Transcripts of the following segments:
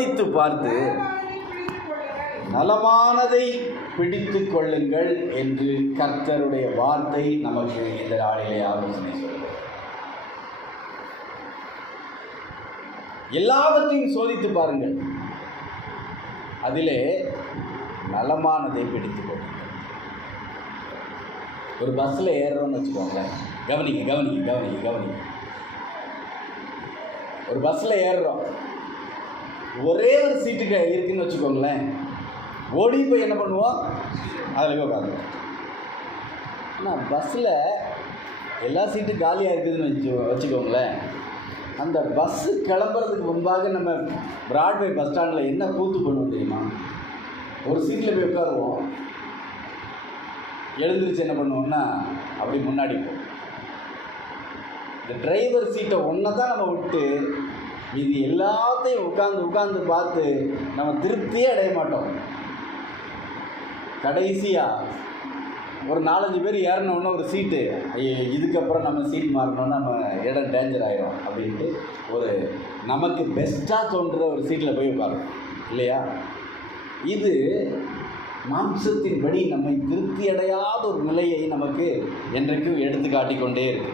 சோதித்து பார்த்து நலமானதை பிடித்து கொள்ளுங்கள் என்று கர்த்தருடைய வார்த்தை நமக்கு இந்த நாளிலே ஆலோசனை சொல்கிறது. எல்லாவற்றையும் சோதித்து பாருங்கள், அதிலே நலமானதை பிடித்து கொள்ளுங்கள். ஒரு பஸ்ஸில் ஏறுறோம்னு வச்சுக்கோங்களேன், கவனிங்க. ஒரு பஸ்ஸில் ஏறுறோம், ஒரே ஒரு சீட்டுக்கு இருக்குன்னு வச்சுக்கோங்களேன், ஓடி போய் என்ன பண்ணுவோம், அதில் போய் உட்காந்துவோம். ஆனால் பஸ்ஸில் எல்லா சீட்டும் காலியாக இருக்குதுன்னு வச்சுக்கோங்களேன், அந்த பஸ்ஸு கிளம்புறதுக்கு முன்பாக நம்ம பிராட்வே பஸ் ஸ்டாண்டில் என்ன கூத்து பண்ணுவோம் தெரியுமா? ஒரு சீட்டில் போய் உட்காருவோம், எழுந்திரிச்சு என்ன பண்ணுவோம்னா அப்படி முன்னாடி போவோம். இந்த டிரைவர் சீட்டை ஒன்றை தான் நம்ம விட்டு இது எல்லாத்தையும் உட்காந்து பார்த்து நம்ம திருப்தியே அடைய மாட்டோம். கடைசியாக ஒரு 4-5 பேர் ஏறினோன்னா ஒரு சீட்டு, இதுக்கப்புறம் நம்ம சீட் மாறினோன்னா நம்ம இடம் டேஞ்சர் ஆகிடும் அப்படின்ட்டு ஒரு நமக்கு பெஸ்ட்டாக தோன்ற ஒரு சீட்டில் போய் உட்காரும் இல்லையா? இது மாம்சத்தின்படி நம்மை திருப்தி அடையாத ஒரு நிலையை நமக்கு என்றைக்கும் எடுத்து காட்டிக்கொண்டே இருக்கு.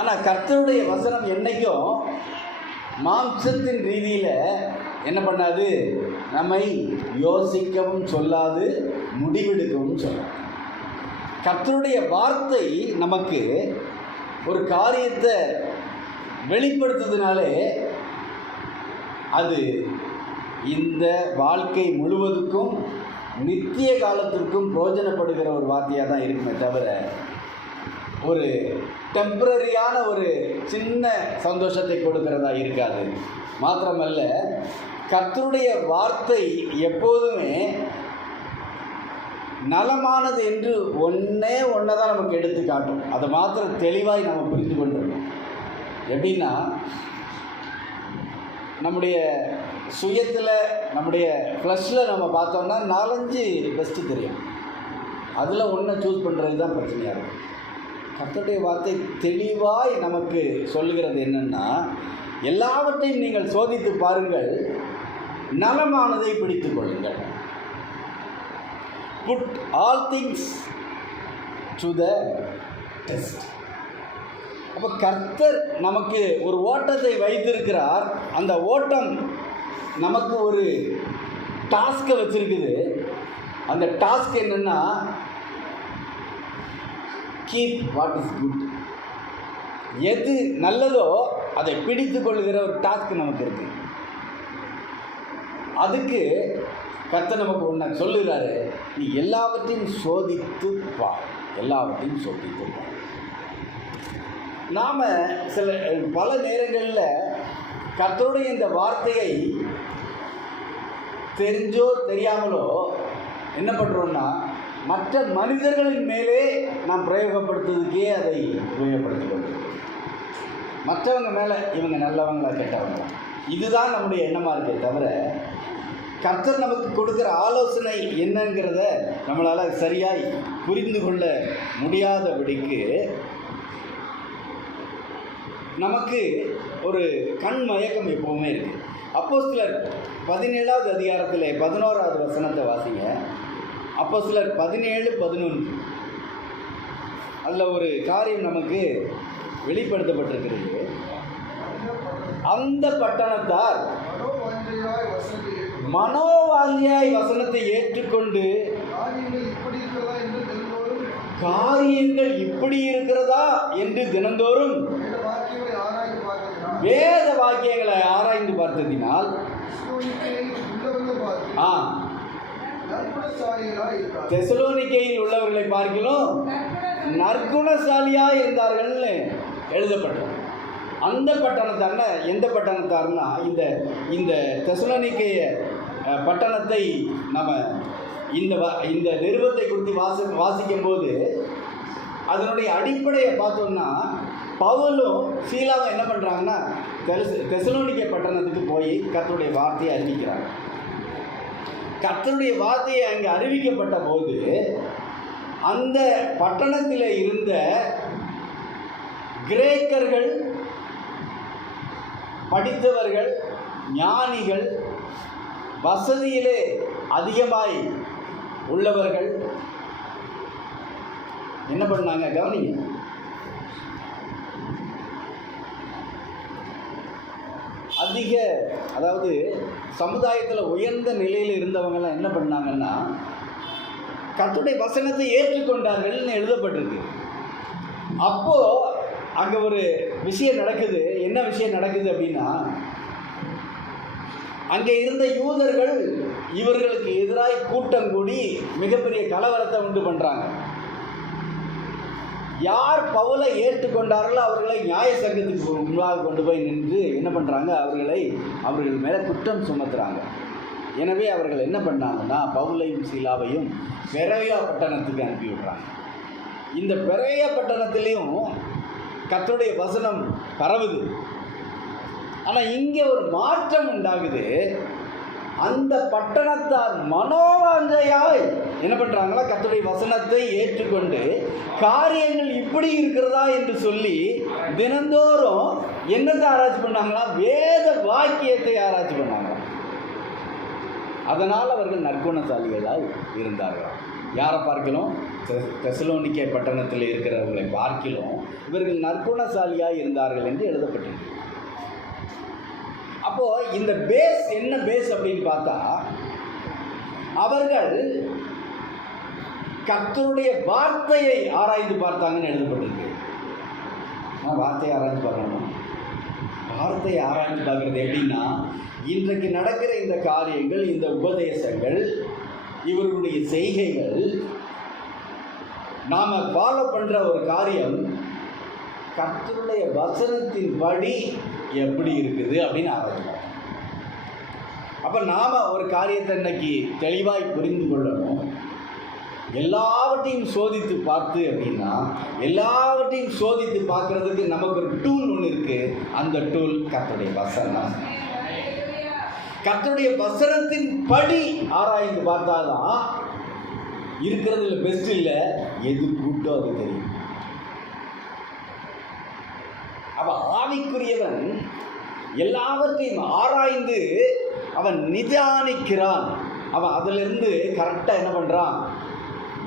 ஆனால் கர்த்தருடைய வசனம் என்னைக்கும் மாம்சத்தின் ரீதியில் என்ன பண்ணாது, நம்மை யோசிக்கவும் சொல்லாது, முடிவெடுக்கவும் சொல்லாது. கர்த்தருடைய வார்த்தை நமக்கு ஒரு காரியத்தை வெளிப்படுத்துறதுனாலே அது இந்த வாழ்க்கை முழுவதுக்கும் நித்திய காலத்திற்கும் பிரயோஜனப்படுகிற ஒரு வார்த்தையாக தான் இருக்குமே தவிர ஒரு டெம்பரரியான ஒரு சின்ன சந்தோஷத்தை கொடுக்கிறதா இருக்காது. மாத்திரமல்ல, கர்த்தருடைய வார்த்தை எப்போதுமே நலமானது என்று ஒன்றே தான் நமக்கு எடுத்து காட்டும். அதை மாத்திரம் தெளிவாய் நம்ம புரிந்து கொண்டிருக்கோம். எப்படின்னா, நம்முடைய சுயத்தில் நம்முடைய ஃப்ளஷில் நம்ம பார்த்தோம்னா 4-5 பெஸ்ட்டு தெரியும், அதில் ஒன்றை சூஸ் பண்ணுறது தான் பிரச்சனையாக இருக்கும். கர்த்தருடைய வார்த்தை தெளிவாய் நமக்கு சொல்லுகிறது என்னென்னா, எல்லாவற்றையும் நீங்கள் சோதித்து பாருங்கள், நலமானதை பிடித்து கொள்ளுங்கள். Put all things to the test. அப்போ கர்த்தர் நமக்கு ஒரு ஓட்டத்தை வைத்திருக்கிறார். அந்த ஓட்டம் நமக்கு ஒரு டாஸ்கை வச்சிருக்குது. அந்த டாஸ்க் என்னென்னா, கீப் வாட் இஸ் குட். எது நல்லதோ அதை பிடித்து கொள்ளுகிற ஒரு டாஸ்க் நமக்கு இருக்கு. அதுக்கு கர்த்தர் நமக்கு ஒன்று சொல்லுகிறாரு, நீ எல்லாவற்றையும் சோதித்து பார். நாம் பல நேரங்களில் கர்த்தருடைய இந்த வார்த்தையை தெரிஞ்சோ தெரியாமலோ என்ன பண்ணுறோன்னா, மற்ற மனிதர்களின் மேலே நாம் பிரயோகப்படுத்துறதுக்கே அதை உபயோகப்படுத்திக் கொள்கிறோம். மற்றவங்க மேலே இவங்க நல்லவங்களா கெட்டவங்களா, இதுதான் நம்முடைய எண்ணமாக இருக்கே தவிர கர்த்தர் நமக்கு கொடுக்குற ஆலோசனை என்னங்கிறத நம்மளால் சரியாய் புரிந்து கொள்ள முடியாதபடிக்கு நமக்கு ஒரு கண் மயக்கம் எப்போவுமே இருக்குது. அப்போஸ்தலர் 17வது அதிகாரத்தில் 11வது வசனத்தை வாசிங்க. அப்போஸ்தலர் 17:11 அதில் ஒரு காரியம் நமக்கு வெளிப்படுத்தப்பட்டிருக்கிறது. அந்த பட்டணத்தார் மனோவாஞ்சியாய் வசனத்தை ஏற்றுக்கொண்டு காரியங்கள் இப்படி இருக்கிறதா என்று தினந்தோறும் வேத வாக்கியங்களை ஆராய்ந்து பார்த்ததினால் தெசலோனிக்கேயில் உள்ளவர்களை பார்க்கிலும் நற்குணசாலியாக இருந்தார்கள்னு எழுதப்பட்டது. அந்த பட்டணத்தார்னா எந்த பட்டணத்தார்னா, இந்த தெசலோனிக்கேய பட்டணத்தை நம்ம இந்த நிருபத்தை குறித்து வாசிக்கும் போது அதனுடைய அடிப்படையை பார்த்தோம்னா, பவுலும் சீலாவும் என்ன பண்ணுறாங்கன்னா, தெசலோனிக்கே பட்டணத்துக்கு போய் கர்த்தருடைய வார்த்தையை அறிவிக்கிறாங்க. கர்த்தருடைய வார்த்தையை அங்கே அறிவிக்கப்பட்ட போது அந்த பட்டணத்தில் இருந்த கிரேக்கர்கள், படித்தவர்கள், ஞானிகள், வசதியிலே அதிகமாய் உள்ளவர்கள் என்ன பண்ணாங்க கவனிங்க. அதிக அதாவது சமுதாயத்தில் உயர்ந்த நிலையில் இருந்தவங்கெல்லாம் என்ன பண்ணாங்கன்னா கர்த்தருடைய வசனத்தை ஏற்றுக்கொண்டார்கள்னு எழுதப்பட்டிருக்கு. அப்போ அங்கே ஒரு விஷயம் நடக்குது. என்ன விஷயம் நடக்குது அப்படின்னா, அங்கே இருந்த யூதர்கள் இவர்களுக்கு எதிராக கூட்டம் கூடி மிகப்பெரிய கலவரத்தை உண்டு பண்ணுறாங்க. யார் பவுலை ஏற்றுக்கொண்டார்களோ அவர்களை நியாய சங்கத்துக்கு முன்பாக கொண்டு போய் நின்று என்ன பண்ணுறாங்க, அவர்கள் மேலே குற்றம் சுமத்துறாங்க. எனவே அவர்கள் என்ன பண்ணாங்கன்னா பவுலையும் சீலாவையும் பெரோயா பட்டணத்துக்கு அனுப்பி விடுறாங்க. இந்த பெரோயா பட்டணத்திலையும் கர்த்தருடைய வசனம் பரவுது. ஆனால் இங்கே ஒரு மாற்றம் உண்டாகுது. அந்த பட்டணத்தார் மனோவாஞ்சையாய் என்ன பண்ணுறாங்களா, கர்த்தருடைய வசனத்தை ஏற்றுக்கொண்டு காரியங்கள் இப்படி இருக்கிறதா என்று சொல்லி தினந்தோறும் என்னத்தை ஆராய்ச்சி பண்ணாங்களா, வேத வாக்கியத்தை ஆராய்ச்சி பண்ணாங்க. அதனால் அவர்கள் நற்குணசாலிகளாய் இருந்தார்கள். யாரை பார்க்கலாம், தெசலோனிக்கே பட்டணத்தில் இருக்கிறவர்களை பார்க்கலாம் இவர்கள் நற்குணசாலியாக இருந்தார்கள் என்று எழுதப்பட்டிருக்கு. அப்போது இந்த பேஸ் என்ன பேஸ் அப்படின்னு பார்த்தா, அவர்கள் கர்த்தருடைய வார்த்தையை ஆராய்ந்து பார்த்தாங்கன்னு எழுதப்பட்டிருக்கு. வார்த்தையை ஆராய்ந்து பார்க்கணும். வார்த்தையை ஆராய்ந்து பார்க்குறது எப்படின்னா, இன்றைக்கு நடக்கிற இந்த காரியங்கள், இந்த உபதேசங்கள், இவர்களுடைய செய்கைகள், நாம் ஃபாலோ பண்ணுற ஒரு காரியம் கர்த்தருடைய வசனத்தின் படி எப்படி இருக்குது அப்படின்னு ஆராய்ச்சி. அப்போ நாம் ஒரு காரியத்தை இன்னைக்கு தெளிவாய் புரிந்து கொள்ளணும். எல்லாவற்றையும் சோதித்து பார்த்து அப்படின்னா, எல்லாவற்றையும் சோதித்து பார்க்கறதுக்கு நமக்கு ஒரு டூல் ஒன்று இருக்குது. அந்த டூல் கர்த்தருடைய வசனம். கர்த்தருடைய வசனத்தின் படி ஆராய்ந்து பார்த்தாதான் இருக்கிறதுல பெஸ்ட் இல்லை, எது கூட்டோ அது தெரியும். அவன் ஆவிக்குரியவன் எல்லாவற்றையும் ஆராய்ந்து அவன் நிதானிக்கிறான். அவன் அதிலிருந்து கரெக்டாக என்ன பண்ணுறான்,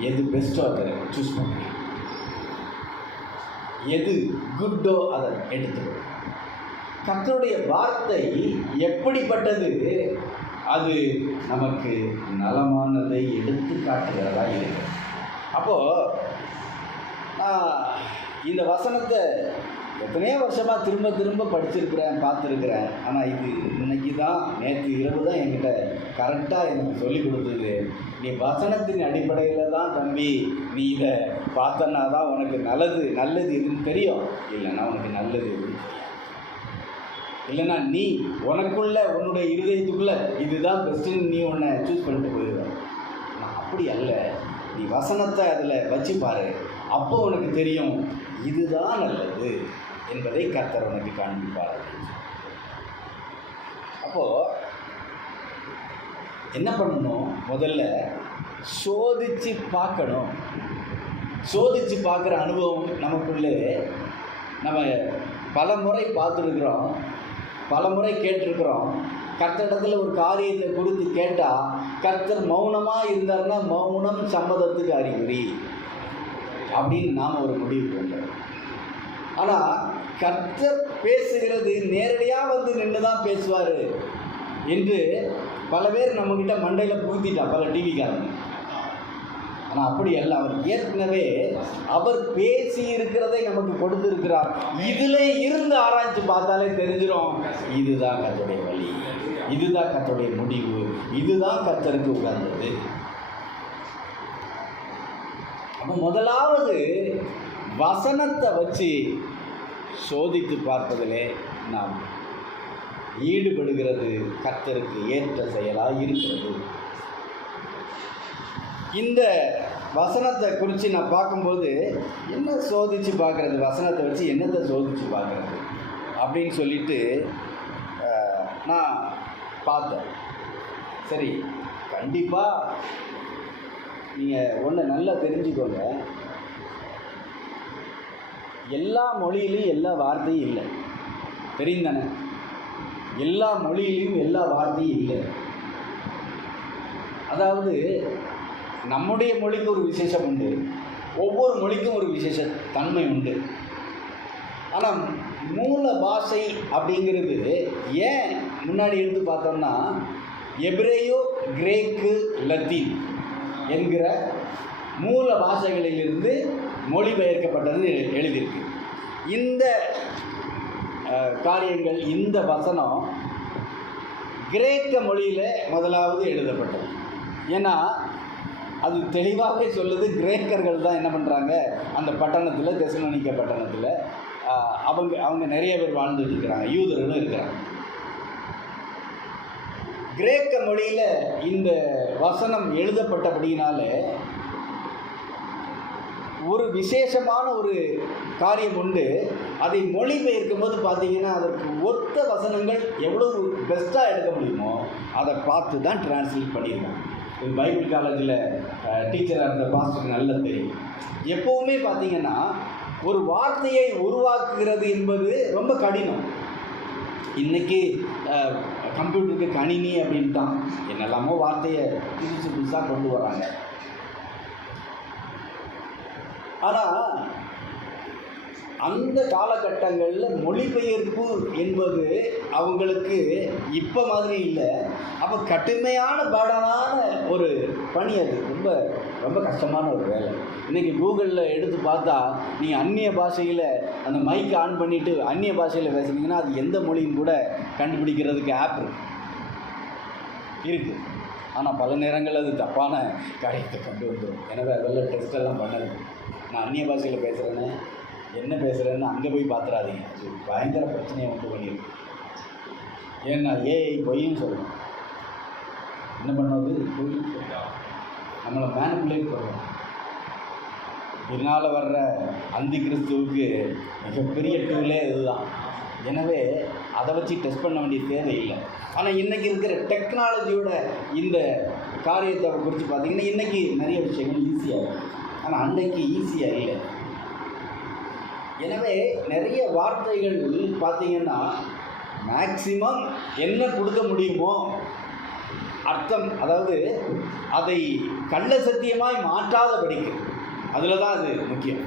எது பெஸ்ட்டோ அதை சூஸ் பண்ணுறான், எது குட்டோ அதை எடுத்துக்கணும். கர்த்தருடைய வார்த்தை எப்படிப்பட்டது, அது நமக்கு நலமானதை எடுத்து காட்டுகிறதா இருக்கு. அப்போது இந்த வசனத்தை எத்தனையோ வருஷமாக திரும்ப திரும்ப படிச்சிருக்கிறேன், பார்த்துருக்குறேன். ஆனால் இது இன்னைக்கு தான், நேற்று இரவு தான் என்கிட்ட கரெக்டாக எனக்கு சொல்லி கொடுத்தது. நீ வசனத்தின் அடிப்படையில் தான் தம்பி நீ இதை பார்த்தனா தான் உனக்கு நல்லது எதுன்னு தெரியும், இல்லைன்னா உனக்கு நல்லது எதுன்னு தெரியும். இல்லைன்னா நீ உனக்குள்ள உன்னுடைய இருதயத்துக்குள்ளே இதுதான் பெஸ்ட்டுன்னு நீ உன்னை சூஸ் பண்ணிட்டு போயிடுவேன். நான் அப்படி அல்ல. நீ வசனத்தை அதில் வச்சு பாரு, அப்போ உனக்கு தெரியும் இதுதான் நல்லது என்பதை கர்த்தர் உனக்கு காண்பிப்பார். அப்போது என்ன பண்ணணும், முதல்ல சோதித்து பார்க்கணும். சோதித்து பார்க்குற அனுபவம் நமக்குள்ளே நம்ம பல முறை பார்த்துருக்குறோம், பல முறை கேட்டிருக்கிறோம். கர்த்தரிடத்தில் ஒரு காரியத்தை கொடுத்து கேட்டால் கர்த்தர் மௌனமாக இருந்தார்னா மௌனம் சம்மதத்துக்கு அறிகுறி அப்படின்னு நாம் ஒரு முடிவு பண்ணுறோம். ஆனால் கர்த்தர் பேசுகிறது நேரடியாக வந்து நின்று தான் பேசுவார் என்று பல பேர் நம்மக்கிட்ட மண்டையில் புகுத்திட்டா, பல டிவிக்காரங்க. ஆனால் அப்படி அல்ல. அவர் ஏற்கனவே அவர் பேசி இருக்கிறதை நமக்கு கொடுத்துருக்கிறார். இதில் இருந்து ஆராய்ச்சி பார்த்தாலே தெரிஞ்சிடும், இதுதான் கர்த்தருடைய வழி, இதுதான் கர்த்தருடைய முடிவு, இதுதான் கர்த்தருக்கு உகந்தது. அப்போ முதலாவது வசனத்தை வச்சு சோதித்து பார்ப்பதிலே நாம் ஈடுபடுகிறது கர்த்தருக்கு ஏற்ற செயலாக இருக்கிறது. இந்த வசனத்தை குறித்து நான் பார்க்கும்போது என்ன சோதித்து பார்க்குறது, வசனத்தை வச்சு என்னத்தை சோதித்து பார்க்குறது அப்படின்னு சொல்லிட்டு நான் பார்த்தேன். சரி, கண்டிப்பாக நீங்கள் ஒன்று நல்லா தெரிஞ்சுக்கோங்க, எல்லா மொழியிலையும் எல்லா வார்த்தையும் இல்லை, தெரியும் தானே? எல்லா மொழியிலையும் எல்லா வார்த்தையும் இல்லை. அதாவது நம்முடைய மொழிக்கு ஒரு விசேஷம் உண்டு, ஒவ்வொரு மொழிக்கும் ஒரு விசேஷ தன்மை உண்டு. ஆனால் மூல பாஷை அப்படிங்கிறது ஏன் முன்னாடி எடுத்து பார்த்தோம்னா எபிரேயோ, கிரேக்கு, லத்தீன் என்கிற மூல பாஷைகளிலிருந்து மொழிபெயர்க்கப்பட்டது எழுதியிருக்கு. இந்த காரியங்கள், இந்த வசனம் கிரேக்க மொழியில் முதலாவது எழுதப்பட்டது. ஏன்னா அது தெளிவாகவே சொல்லுது, கிரேக்கர்கள் தான் என்ன பண்ணுறாங்க அந்த பட்டணத்தில், தெசலோனிக்கே பட்டணத்தில் அவங்க நிறைய பேர் வாழ்ந்துட்டு இருக்கிறாங்க, யூதர்களும் இருக்கிறாங்க. கிரேக்க மொழியில் இந்த வசனம் எழுதப்பட்டபடியினால ஒரு விசேஷமான ஒரு காரியம் உண்டு. அதை மொழிபெயர்க்கும் போது பார்த்தீங்கன்னா அதற்கு ஒத்த வசனங்கள் எவ்வளவு பெஸ்ட்டாக எடுக்க முடியுமோ அதை பார்த்து தான் டிரான்ஸ்லேட் பண்ணியிருக்கோம். இது பைபிள் காலேஜில் டீச்சராக இருந்த பாஸ்டருக்கு நல்லா தெரியும். எப்போவுமே பார்த்தீங்கன்னா ஒரு வார்த்தையை உருவாக்குகிறது என்பது ரொம்ப கடினம். இன்றைக்கி கம்ப்யூட்டருக்கு கணினி அப்படின்ட்டான், என்னெல்லாமோ வார்த்தையை புதுசு புதுசாக கொண்டு வராங்க. ஆனால் அந்த காலகட்டங்களில் மொழிபெயர்ப்பு என்பது அவங்களுக்கு இப்போ மாதிரி இல்லை. அப்போ கடுமையான பாடனான ஒரு பணி, அது ரொம்ப ரொம்ப கஷ்டமான ஒரு வேலை. இன்றைக்கி கூகுளில் எடுத்து பார்த்தா நீங்கள் அந்நிய பாஷையில் அந்த மைக் ஆன் பண்ணிவிட்டு அந்நிய பாஷையில் பேசுனீங்கன்னா அது எந்த மொழியும் கூட கண்டுபிடிக்கிறதுக்கு ஆப் இருக்குது. ஆனால் பல நேரங்கள் அது தப்பான காரியத்தை கொண்டு வந்துடும். எனவே அதெல்லாம் டெஸ்ட்டெல்லாம் பண்ணது. நான் அந்நிய பாஷையில் பேசுகிறேன்னு, என்ன பேசுகிறேன்னு அங்கே போய் பார்த்துடாதீங்க, அது பயங்கர பிரச்சனையை உண்டு பண்ணியிருக்கு. ஏன்னா ஏஐ பொய்ன்னு சொல்லணும், என்ன பண்ணது பொய்ன்னு சொல்லலாம், நம்மளை மேனிப்புலேட் பண்ணுறோம். இதனால் வர்ற அந்தி கிறிஸ்துவுக்கு மிகப்பெரிய டூலே இதுதான். எனவே அதை வச்சு டெஸ்ட் பண்ண வேண்டிய தேவையில்லை. ஆனால் இன்றைக்கி இருக்கிற டெக்னாலஜியோட இந்த காரியத்தை குறித்து பார்த்திங்கன்னா இன்றைக்கி நிறைய விஷயங்கள் ஈஸியாக இருக்குது, ஆனால் அன்றைக்கு ஈஸியாக இல்லை. எனவே நிறைய வார்த்தைகள் பார்த்திங்கன்னா மேக்சிமம் என்ன கொடுக்க முடியுமோ அர்த்தம், அதாவது அதை கள்ள சத்தியமாய் மாற்றாதபடிக்கு, அதில் தான் அது முக்கியம்.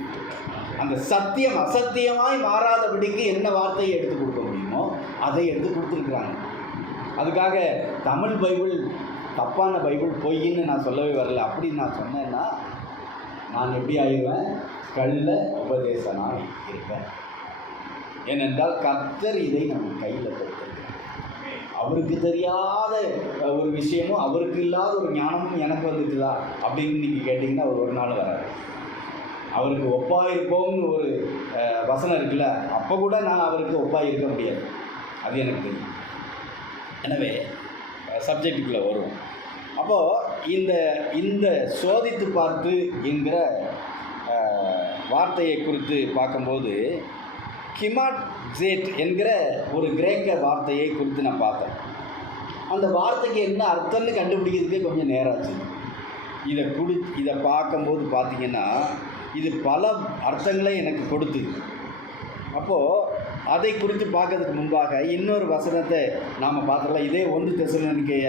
அந்த சத்தியம் அசத்தியமாய் மாறாதபடிக்கு என்ன வார்த்தையை எடுத்து கொடுக்க முடியுமோ அதை எடுத்து கொடுத்துருக்குறாங்க. அதுக்காக தமிழ் பைபிள் தப்பான பைபிள் பொய்ன்னு நான் சொல்லவே வரல. அப்படி நான் சொன்னேன்னா நான் எப்படி ஆயிடுவேன், கள்ள உபதேசனாய் இருப்பேன். ஏனென்றால் கர்த்தர் இதை நம்ம கையில் கொடுத்துருக்கேன். அவருக்கு தெரியாத ஒரு விஷயமும் அவருக்கு இல்லாத ஒரு ஞானமும் எனக்கு வந்துட்டுதா அப்படின்னு நீங்கள் கேட்டிங்கன்னா ஒரு நாள் வராது. அவருக்கு ஒப்பாயிருப்போம்னு ஒரு வசனம் இருக்குல்ல, அப்போ கூட நான் அவருக்கு ஒப்பாயிருக்க முடியாது, அது எனக்கு தெரியும். எனவே சப்ஜெக்டுக்குள்ளே வருவோம். அப்போது இந்த சோதித்து பார்த்து என்கிற வார்த்தையை குறித்து பார்க்கும்போது கிமாட்சேட் என்கிற ஒரு கிரேக்க வார்த்தையை குறித்து நான் பார்த்தேன். அந்த வார்த்தைக்கு என்ன அர்த்தம்னு கண்டுபிடிக்கிறதுக்கே கொஞ்சம் நேரம் ஆச்சு. இதை பார்க்கும்போது பார்த்திங்கன்னா இது பல அர்த்தங்களை எனக்கு கொடுத்துது. அப்போது அதை குறித்து பார்க்கறதுக்கு முன்பாக இன்னொரு வசனத்தை நாம் பார்த்துடலாம். இதே 1 தெசலோனிக்கேய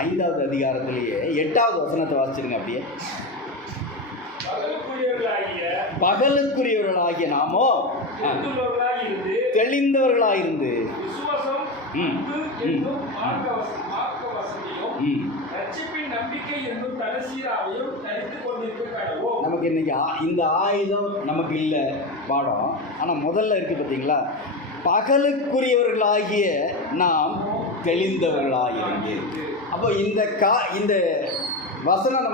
5வது அதிகாரத்திலேயே 8வது வசனத்தை வாசிச்சிருங்க. அப்படியே பகலுக்குரியவர்களாகிய நாமோ தெளிந்தவர்களாயிருந்து நமக்கு இன்னைக்கு இந்த ஆயுதம் நமக்கு இல்லை பாடம். ஆனால் முதல்ல இருக்குது பார்த்தீங்களா, பகலுக்குரியவர்களாகிய நாம் தெளிந்தவர்களாயிருந்து. அப்போ இந்த வசனம்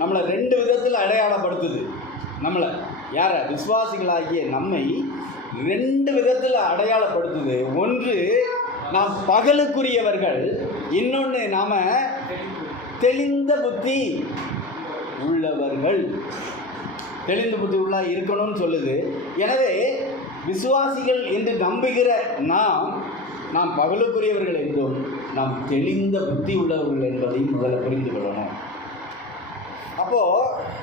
நம்மளை 2 விதத்தில் அடையாளப்படுத்துது. நம்மளை யாரை, விசுவாசிகளாகிய நம்மை 2 விதத்தில் அடையாளப்படுத்துது. ஒன்று, நாம் பகலுக்குரியவர்கள், இன்னொன்று நாம் தெளிந்த புத்தி உள்ளவர்கள். தெளிந்த புத்தி உள்ள இருக்கணும்னு சொல்லுது. எனவே விசுவாசிகள் என்று நம்புகிற நாம் பகலுக்குரியவர்கள் என்றும் நாம் தெளிந்த புத்தி உள்ளவர்கள் என்பதையும் முதல்ல புரிந்து கொள்ளணும். அப்போது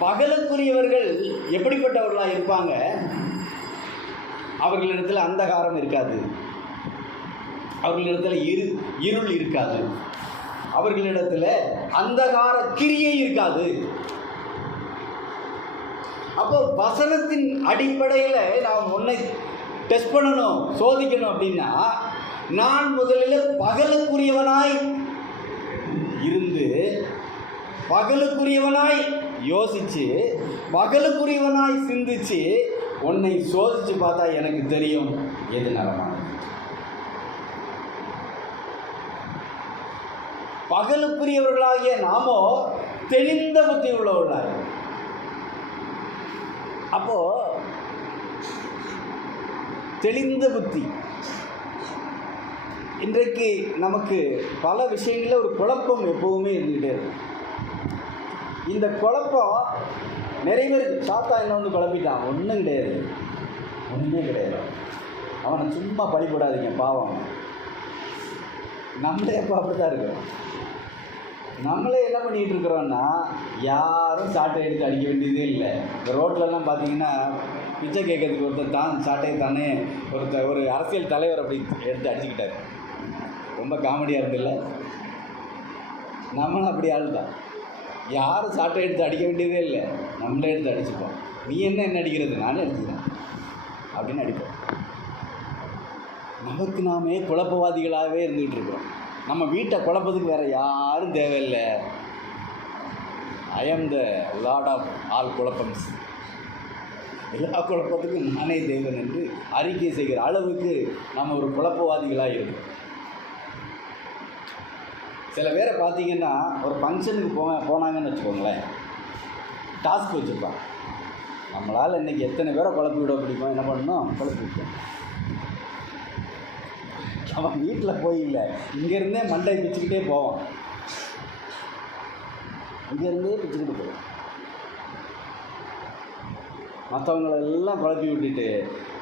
பகலுக்குரியவர்கள் எப்படிப்பட்டவர்களாக இருப்பாங்க, அவர்களிடத்தில் அந்தகாரம் இருக்காது, அவர்களிடத்தில் இருள் இருக்காது, அவர்களிடத்தில் அந்தகார கிரியை இருக்காது. அப்போ வசனத்தின் அடிப்படையில் நாம் உன்னை டெஸ்ட் பண்ணணும், சோதிக்கணும் அப்படின்னா, நான் முதலில் பகலுக்குரியவனாய் இருந்து பகலுக்குரியவனாய் யோசிச்சு பகலுக்குரியவனாய் சிந்திச்சு உன்னை சோதிச்சு பார்த்தா எனக்கு தெரியும் எது நலமானது. பகலுக்குரியவர்களாகிய நாமோ தெளிந்த புத்தி உள்ளவர்களாக. அப்போ தெளிந்த புத்தி. இன்றைக்கு நமக்கு பல விஷயங்களில் ஒரு குழப்பம் எப்போவுமே இருந்துகிட்டே இருக்கும். இந்த குழப்பம் நிறைய பேருக்கு சாத்தா என்ன வந்து குழப்பிட்டான், ஒன்றும் கிடையாது, ஒன்றுமே கிடையாது, அவனை சும்மா பழி போடாதீங்க, பாவம். நம்மளே எப்போ அப்படி தான் இருக்கிறோம். நம்மளே என்ன பண்ணிகிட்டு இருக்கிறோன்னா, யாரும் சாட்டை எடுத்து அடிக்க வேண்டியதே இல்லை. இந்த ரோட்லலாம் பார்த்தீங்கன்னா பிச்சை கேட்கறதுக்கு ஒருத்தர் தான் சாட்டையை தானே ஒரு அரசியல் தலைவர் அப்படி எடுத்து அடிச்சுக்கிட்டார். ரொம்ப காமெடியாக இருந்தில்ல? நம்மளும் அப்படி ஆள் தான். யாரும் சாட்டை எடுத்து அடிக்க வேண்டியதே இல்லை, நம்மளே எடுத்து அடிச்சுப்போம். நீ என்ன அடிக்கிறது, நானே அடிச்சுக்கிறேன் அப்படின்னு அடிப்போம். நமக்கு நாமே குழப்பவாதிகளாகவே இருந்துகிட்டு இருக்கிறோம். நம்ம வீட்டை குழப்பத்துக்கு வேறு யாரும் தேவையில்லை. ஐ ஆம் த லார்ட் ஆஃப் ஆல் குழப்பம்ஸ். எல்லா குழப்பத்துக்கும் நானே தேவன் என்று அறிக்கை செய்கிற அளவுக்கு நம்ம ஒரு குழப்பவாதிகளாக இருக்கோம். சில பேரை பார்த்தீங்கன்னா, ஒரு ஃபங்க்ஷனுக்கு போனாங்கன்னு வச்சுக்கோங்களேன், டாஸ்க் வச்சுருப்பான். நம்மளால் இன்றைக்கி எத்தனை பேரை குழப்பி விட பிடிக்கும், என்ன பண்ணணும், குழப்பி விட்டோம். அவன் வீட்டில் போய் இல்லை, இங்கேருந்தே மண்டை பிச்சுக்கிட்டே போவான், இங்கேருந்தே பிச்சுக்கிட்டு போவான். மற்றவங்களெல்லாம் குழப்பி விட்டுட்டு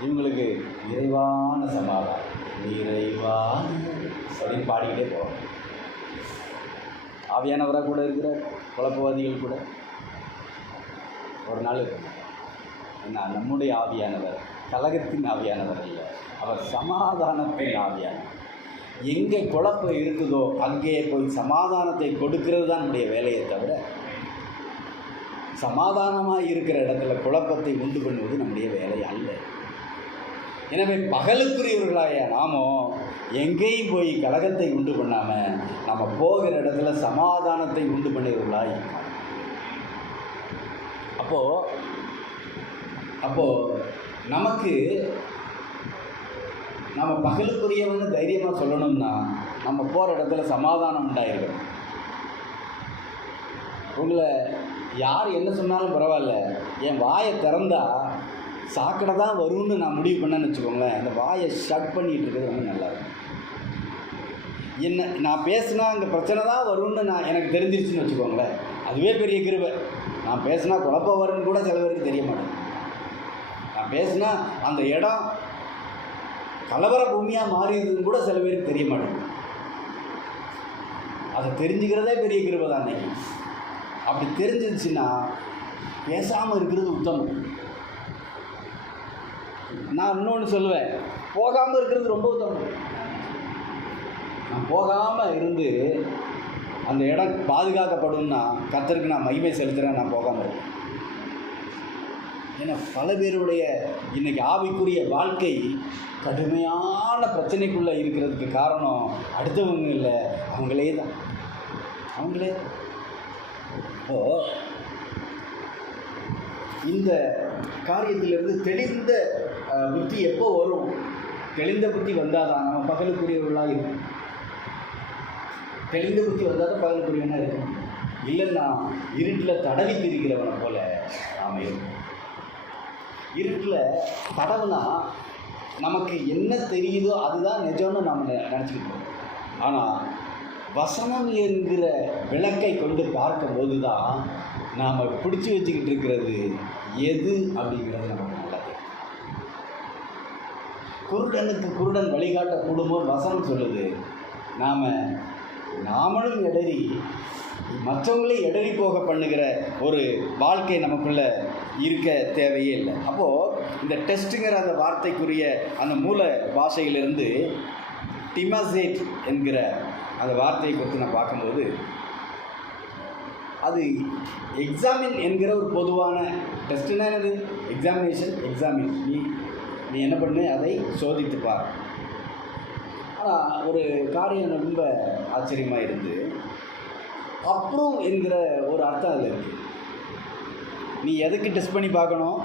இவங்களுக்கு நிறைவான சமாதானம், நிறைவான அப்படின்னு பாடிக்கிட்டே போவான். ஆவியானவராக கூட இருக்கிறார், குழப்பவாதிகள் கூட ஒரு நாள் என்ன, நம்முடைய ஆவியானவர் கலகத்தின் ஆவியானவர் இல்லை, அவர் சமாதானத்தின் ஆவியானவர். எங்கே குழப்பம் இருக்குதோ அங்கே போய் சமாதானத்தை கொடுக்கிறது தான் நம்முடைய வேலையை தவிர, சமாதானமாக இருக்கிற இடத்துல குழப்பத்தை உண்டு பண்ணுவது நம்முடைய வேலை அல்ல. எனவே பகலுக்குரியவர்களாய நாமோ எங்கேயும் போய் கலகத்தை உண்டு பண்ணாமல் நம்ம போகிற இடத்துல சமாதானத்தை உண்டு பண்ணுகிறவர்களாய். அப்போது நமக்கு நம்ம பகலுக்குரியவன்னு தைரியமாக சொல்லணும்னா நம்ம போகிற இடத்துல சமாதானம் உண்டாயிருக்கணும். உங்களை யார் என்ன சொன்னாலும் பரவாயில்ல, என் வாயை திறந்தா சாக்கடை தான் வரும்னு நான் முடிவு பண்ணேன்னு வச்சுக்கோங்களேன், அந்த வாயை ஷட் பண்ணிகிட்டு இருக்கிறது ரொம்ப நல்லாயிருக்கும். என்ன நான் பேசுனா அங்கே பிரச்சனை தான் வரும்னு எனக்கு தெரிஞ்சிருச்சுன்னு வச்சுக்கோங்களேன், அதுவே பெரிய கிருபை. நான் பேசுனா குழப்பம் வரும்னு கூட சில பேருக்கு தெரிய மாட்டேன். நான் பேசுனா அந்த இடம் கலவர பூமியாக மாறிடுதுன்னு கூட சில பேருக்கு தெரிய மாட்டேங்குது. அதை தெரிஞ்சுக்கிறதே பெரிய கிருபை தான். அன்னைக்கு அப்படி தெரிஞ்சிருச்சுன்னா பேசாமல் இருக்கிறது உத்தமம். நான் இன்னொன்று சொல்லுவேன், போகாமல் இருக்கிறது ரொம்ப உத்தமம். நான் போகாமல் இருந்து அந்த இடம் பாதுகாக்கப்படும்னா கர்த்தருக்கு நான் மகிமை செலுத்துகிறேன், நான் போகாமல் இருக்கேன். ஏன்னா பல பேருடைய இன்றைக்கி ஆவிக்குரிய வாழ்க்கை கடுமையான பிரச்சனைக்குள்ளே இருக்கிறதுக்கு காரணம் அடுத்தவங்க இல்லை, அவங்களே தான். இந்த காரியத்திலிருந்து தெளிந்த புத்தி எப்போ வரும்? தெளிந்த புத்தி வந்தால் தான் நம்ம பகலுக்குரியவர்களாக இருக்கும். தெளிந்த புத்தி வந்தால் தான் பகலுக்குரியவனாக இருக்கும். இல்லைன்னா இருட்டில் தடவி திரிகிறவனை போல நாம் இருக்கும். இருட்டில் தடவுனா நமக்கு என்ன தெரியுதோ அதுதான் நிஜம்னு நாம் நினச்சிக்கிட்டோம். ஆனால் வசனம் என்கிற விளக்கை கொண்டு பார்க்கும்போது தான் நாம் பிடிச்சி வச்சுக்கிட்டு இருக்கிறது எது அப்படிங்கிறது நமக்கு நல்லா தெரியும். குருடனுக்கு குருடன் வழிகாட்ட கூடுமோன்னு வசனம் சொல்லுது. நாமளும் இடறி மற்றவங்களையும் இடறி போக பண்ணுகிற ஒரு வாழ்க்கை நமக்குள்ளே இருக்க தேவையே இல்லை. அப்போது இந்த டெஸ்ட்டுங்கிற அந்த வார்த்தைக்குரிய அந்த மூல பாஷையிலிருந்து டிமசேட் என்கிற அந்த வார்த்தையை குறித்து நான் பார்க்கும்போது அது எக்ஸாமின் என்கிற ஒரு பொதுவான டெஸ்ட்டுனா என்னது? Examination, examine. நீ என்ன பண்ணு, அதை சோதித்து பார். ஆனால் ஒரு காரியம் ரொம்ப ஆச்சரியமாக இருந்து அப்ரூவ் என்கிற ஒரு அர்த்தம் அதில் இருக்குது. நீ எதுக்கு டெஸ்ட் பண்ணி பார்க்கணும்?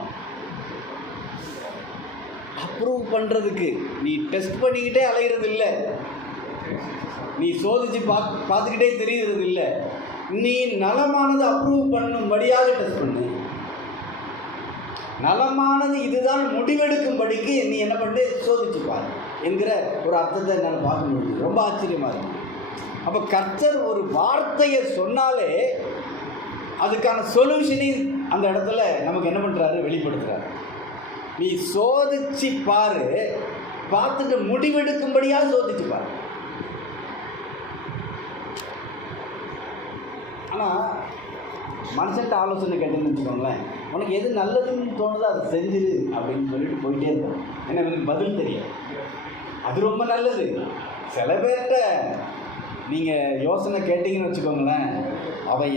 அப்ரூவ் பண்ணுறதுக்கு. நீ டெஸ்ட் பண்ணிக்கிட்டே அலைகிறது இல்லை, நீ சோதித்து பார்த்துக்கிட்டே தெரிகிறது இல்லை, நீ நலமானது அப்ரூவ் பண்ணும்படியாக டெஸ்ட் பண்ணு. நலமானது இதுதான் முடிவெடுக்கும்படிக்கு நீ என்ன பண்ணு, சோதிச்சு பாரு என்கிற ஒரு அர்த்தத்தை என்னால் பார்க்க முடியுது. ரொம்ப ஆச்சரியமாக இருக்கு. அப்போ கர்த்தர் ஒரு வார்த்தையை சொன்னாலே அதுக்கான சொல்யூஷனை அந்த இடத்துல நமக்கு என்ன பண்ணுறாரு, வெளிப்படுத்துகிறாரு. நீ சோதிச்சு பாரு, பார்த்துட்டு முடிவெடுக்கும்படியாக சோதிச்சு பாரு. ஆனால் மனுஷன்ட்ட ஆலோசனை கேட்டேன்னு வச்சுக்கோங்களேன், உனக்கு எது நல்லதுன்னு தோணுதோ அதை செஞ்சிரு அப்படின்னு சொல்லிட்டு போயிட்டே இருப்போம். ஏன்னா எனக்கு பதில் தெரியும், அது ரொம்ப நல்லது. சில பேர்கிட்ட நீங்கள் யோசனை கேட்டிங்கன்னு வச்சுக்கோங்களேன், அவன்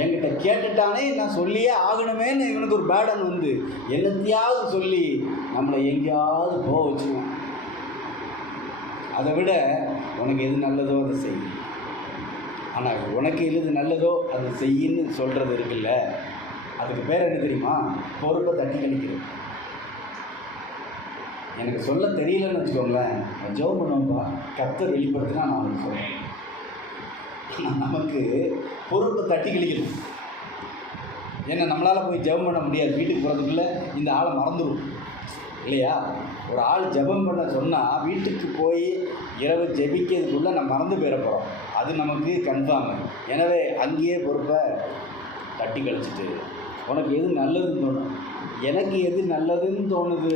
என்கிட்ட கேட்டுட்டானே, நான் சொல்லியே ஆகணுமேன்னு இவனுக்கு ஒரு பேடன் வந்து என்னத்தையாவது சொல்லி நம்மளை எங்கேயாவது போக வச்சுக்குவோம். அதை விட உனக்கு எது நல்லதோ அதை செய். ஆனால் உனக்கு எது நல்லதோ அதை செய்யின்னு சொல்கிறது இருக்குல்ல, அதுக்கு பேர் என்ன தெரியுமா? பொறுப்பை தட்டி கழிக்கிறது. எனக்கு சொல்ல தெரியலன்னு வச்சுக்கோங்களேன், ஜெபம் பண்ணுவோம்பா, கர்த்தர் வெளிப்படுத்தினா நான் அவனுக்கு சொல்கிறேன். நமக்கு பொறுப்பை தட்டி கழிக்கிறது. ஏன்னா நம்மளால் போய் ஜெபம் பண்ண முடியாது, வீட்டுக்கு போகிறதுக்குள்ளே இந்த ஆளை மறந்துடும் இல்லையா? ஒரு ஆள் ஜெபம் பண்ண சொன்னால் வீட்டுக்கு போய் இரவு ஜெபிக்கிறதுக்குள்ளே நம்ம மறந்து போயிட போகிறோம். அது நமக்கு கன்ஃபார்ம். எனவே அங்கேயே பொறுப்பை தட்டி கழிச்சிட்டு உனக்கு எது நல்லதுன்னு தோணும், எனக்கு எது நல்லதுன்னு தோணுது,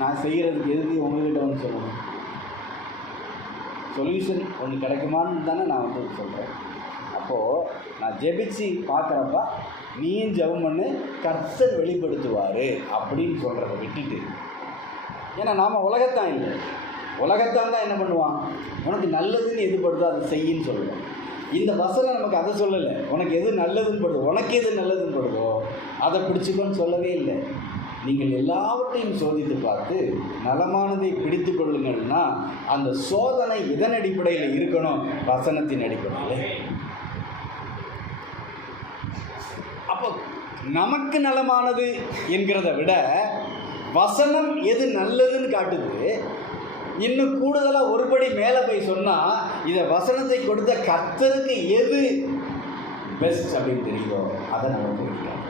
நான் செய்கிறதுக்கு எதுக்கு உங்கள்கிட்ட வந்து சொல்லணும்? சொல்யூஷன் ஒன்று கிடைக்குமான்னு தானே நான் வந்து சொல்கிறேன். அப்போது நான் ஜெபிச்சு பார்க்குறப்ப நீயும் ஜெபம் பண்ணு, கர்த்தர் வெளிப்படுத்துவார் அப்படின்னு சொல்கிறத விட்டுட்டு, ஏன்னா நாம் உலகத்தான் இல்லை, உலகத்தான் தான் என்ன பண்ணுவான், உனக்கு நல்லதுன்னு எது படுதோ அதை செய்யின்னு சொல்லுவான். இந்த வசனம் நமக்கு அதை சொல்லலை, உனக்கு எது நல்லதுன்னு படுதோ, உனக்கு எது நல்லதுன்னு படுதோ அதை பிடிச்சிக்கோன்னு சொல்லவே இல்லை. நீங்கள் எல்லாவற்றையும் சோதித்து பார்த்து நலமானதை பிடித்து கொள்ளுங்கள்னா அந்த சோதனை இதன் அடிப்படையில் இருக்கணும், வசனத்தின் அடிப்படையில். அப்போ நமக்கு நலமானது என்கிறத விட வசனம் எது நல்லதுன்னு காட்டுது. இன்னும் கூடுதலாக ஒருபடி மேலே போய் சொன்னால், இதை வசனத்தை கொடுத்த கர்த்தருக்கு எது பெஸ்ட் அப்படின்னு தெரியுதோ அதை நமக்கு வைக்கலாம்.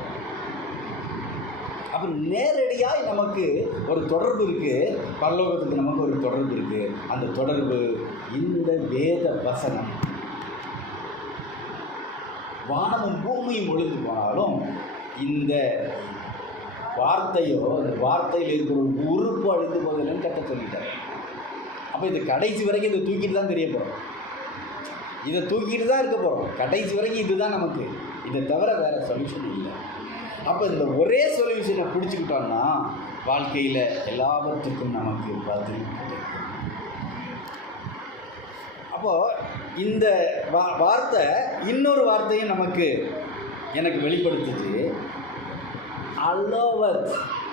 அப்போ நேரடியாக நமக்கு ஒரு தொடர்பு இருக்குது, பரலோகத்துக்கு நமக்கு ஒரு தொடர்பு இருக்குது. அந்த தொடர்பு இந்த வேத வசனம். வானமும் பூமியும் ஒழிந்து போனாலும் இந்த வார்த்தையோ, அந்த வார்த்தையில் இருக்கிற ஒரு உறுப்பு அழிந்து போதில்லைன்னு கட்ட சொல்லிட்டார். அப்போ இது கடைசி வரைக்கும் இதை தூக்கிட்டு தான் தெரிய போகிறோம், இதை தூக்கிட்டு தான் இருக்க போகிறோம். கடைசி வரைக்கும் இதுதான் நமக்கு, இதை தவிர வேறு சொல்யூஷன் இல்லை. அப்போ இந்த ஒரே சொல்யூஷனை பிடிச்சிக்கிட்டோம்னா வாழ்க்கையில் எல்லாவற்றுக்கும் நமக்கு பதில் கிடைக்கும். அப்போது இந்த வார்த்தை இன்னொரு வார்த்தையும் எனக்கு வெளிப்படுத்துச்சு. அலோவத்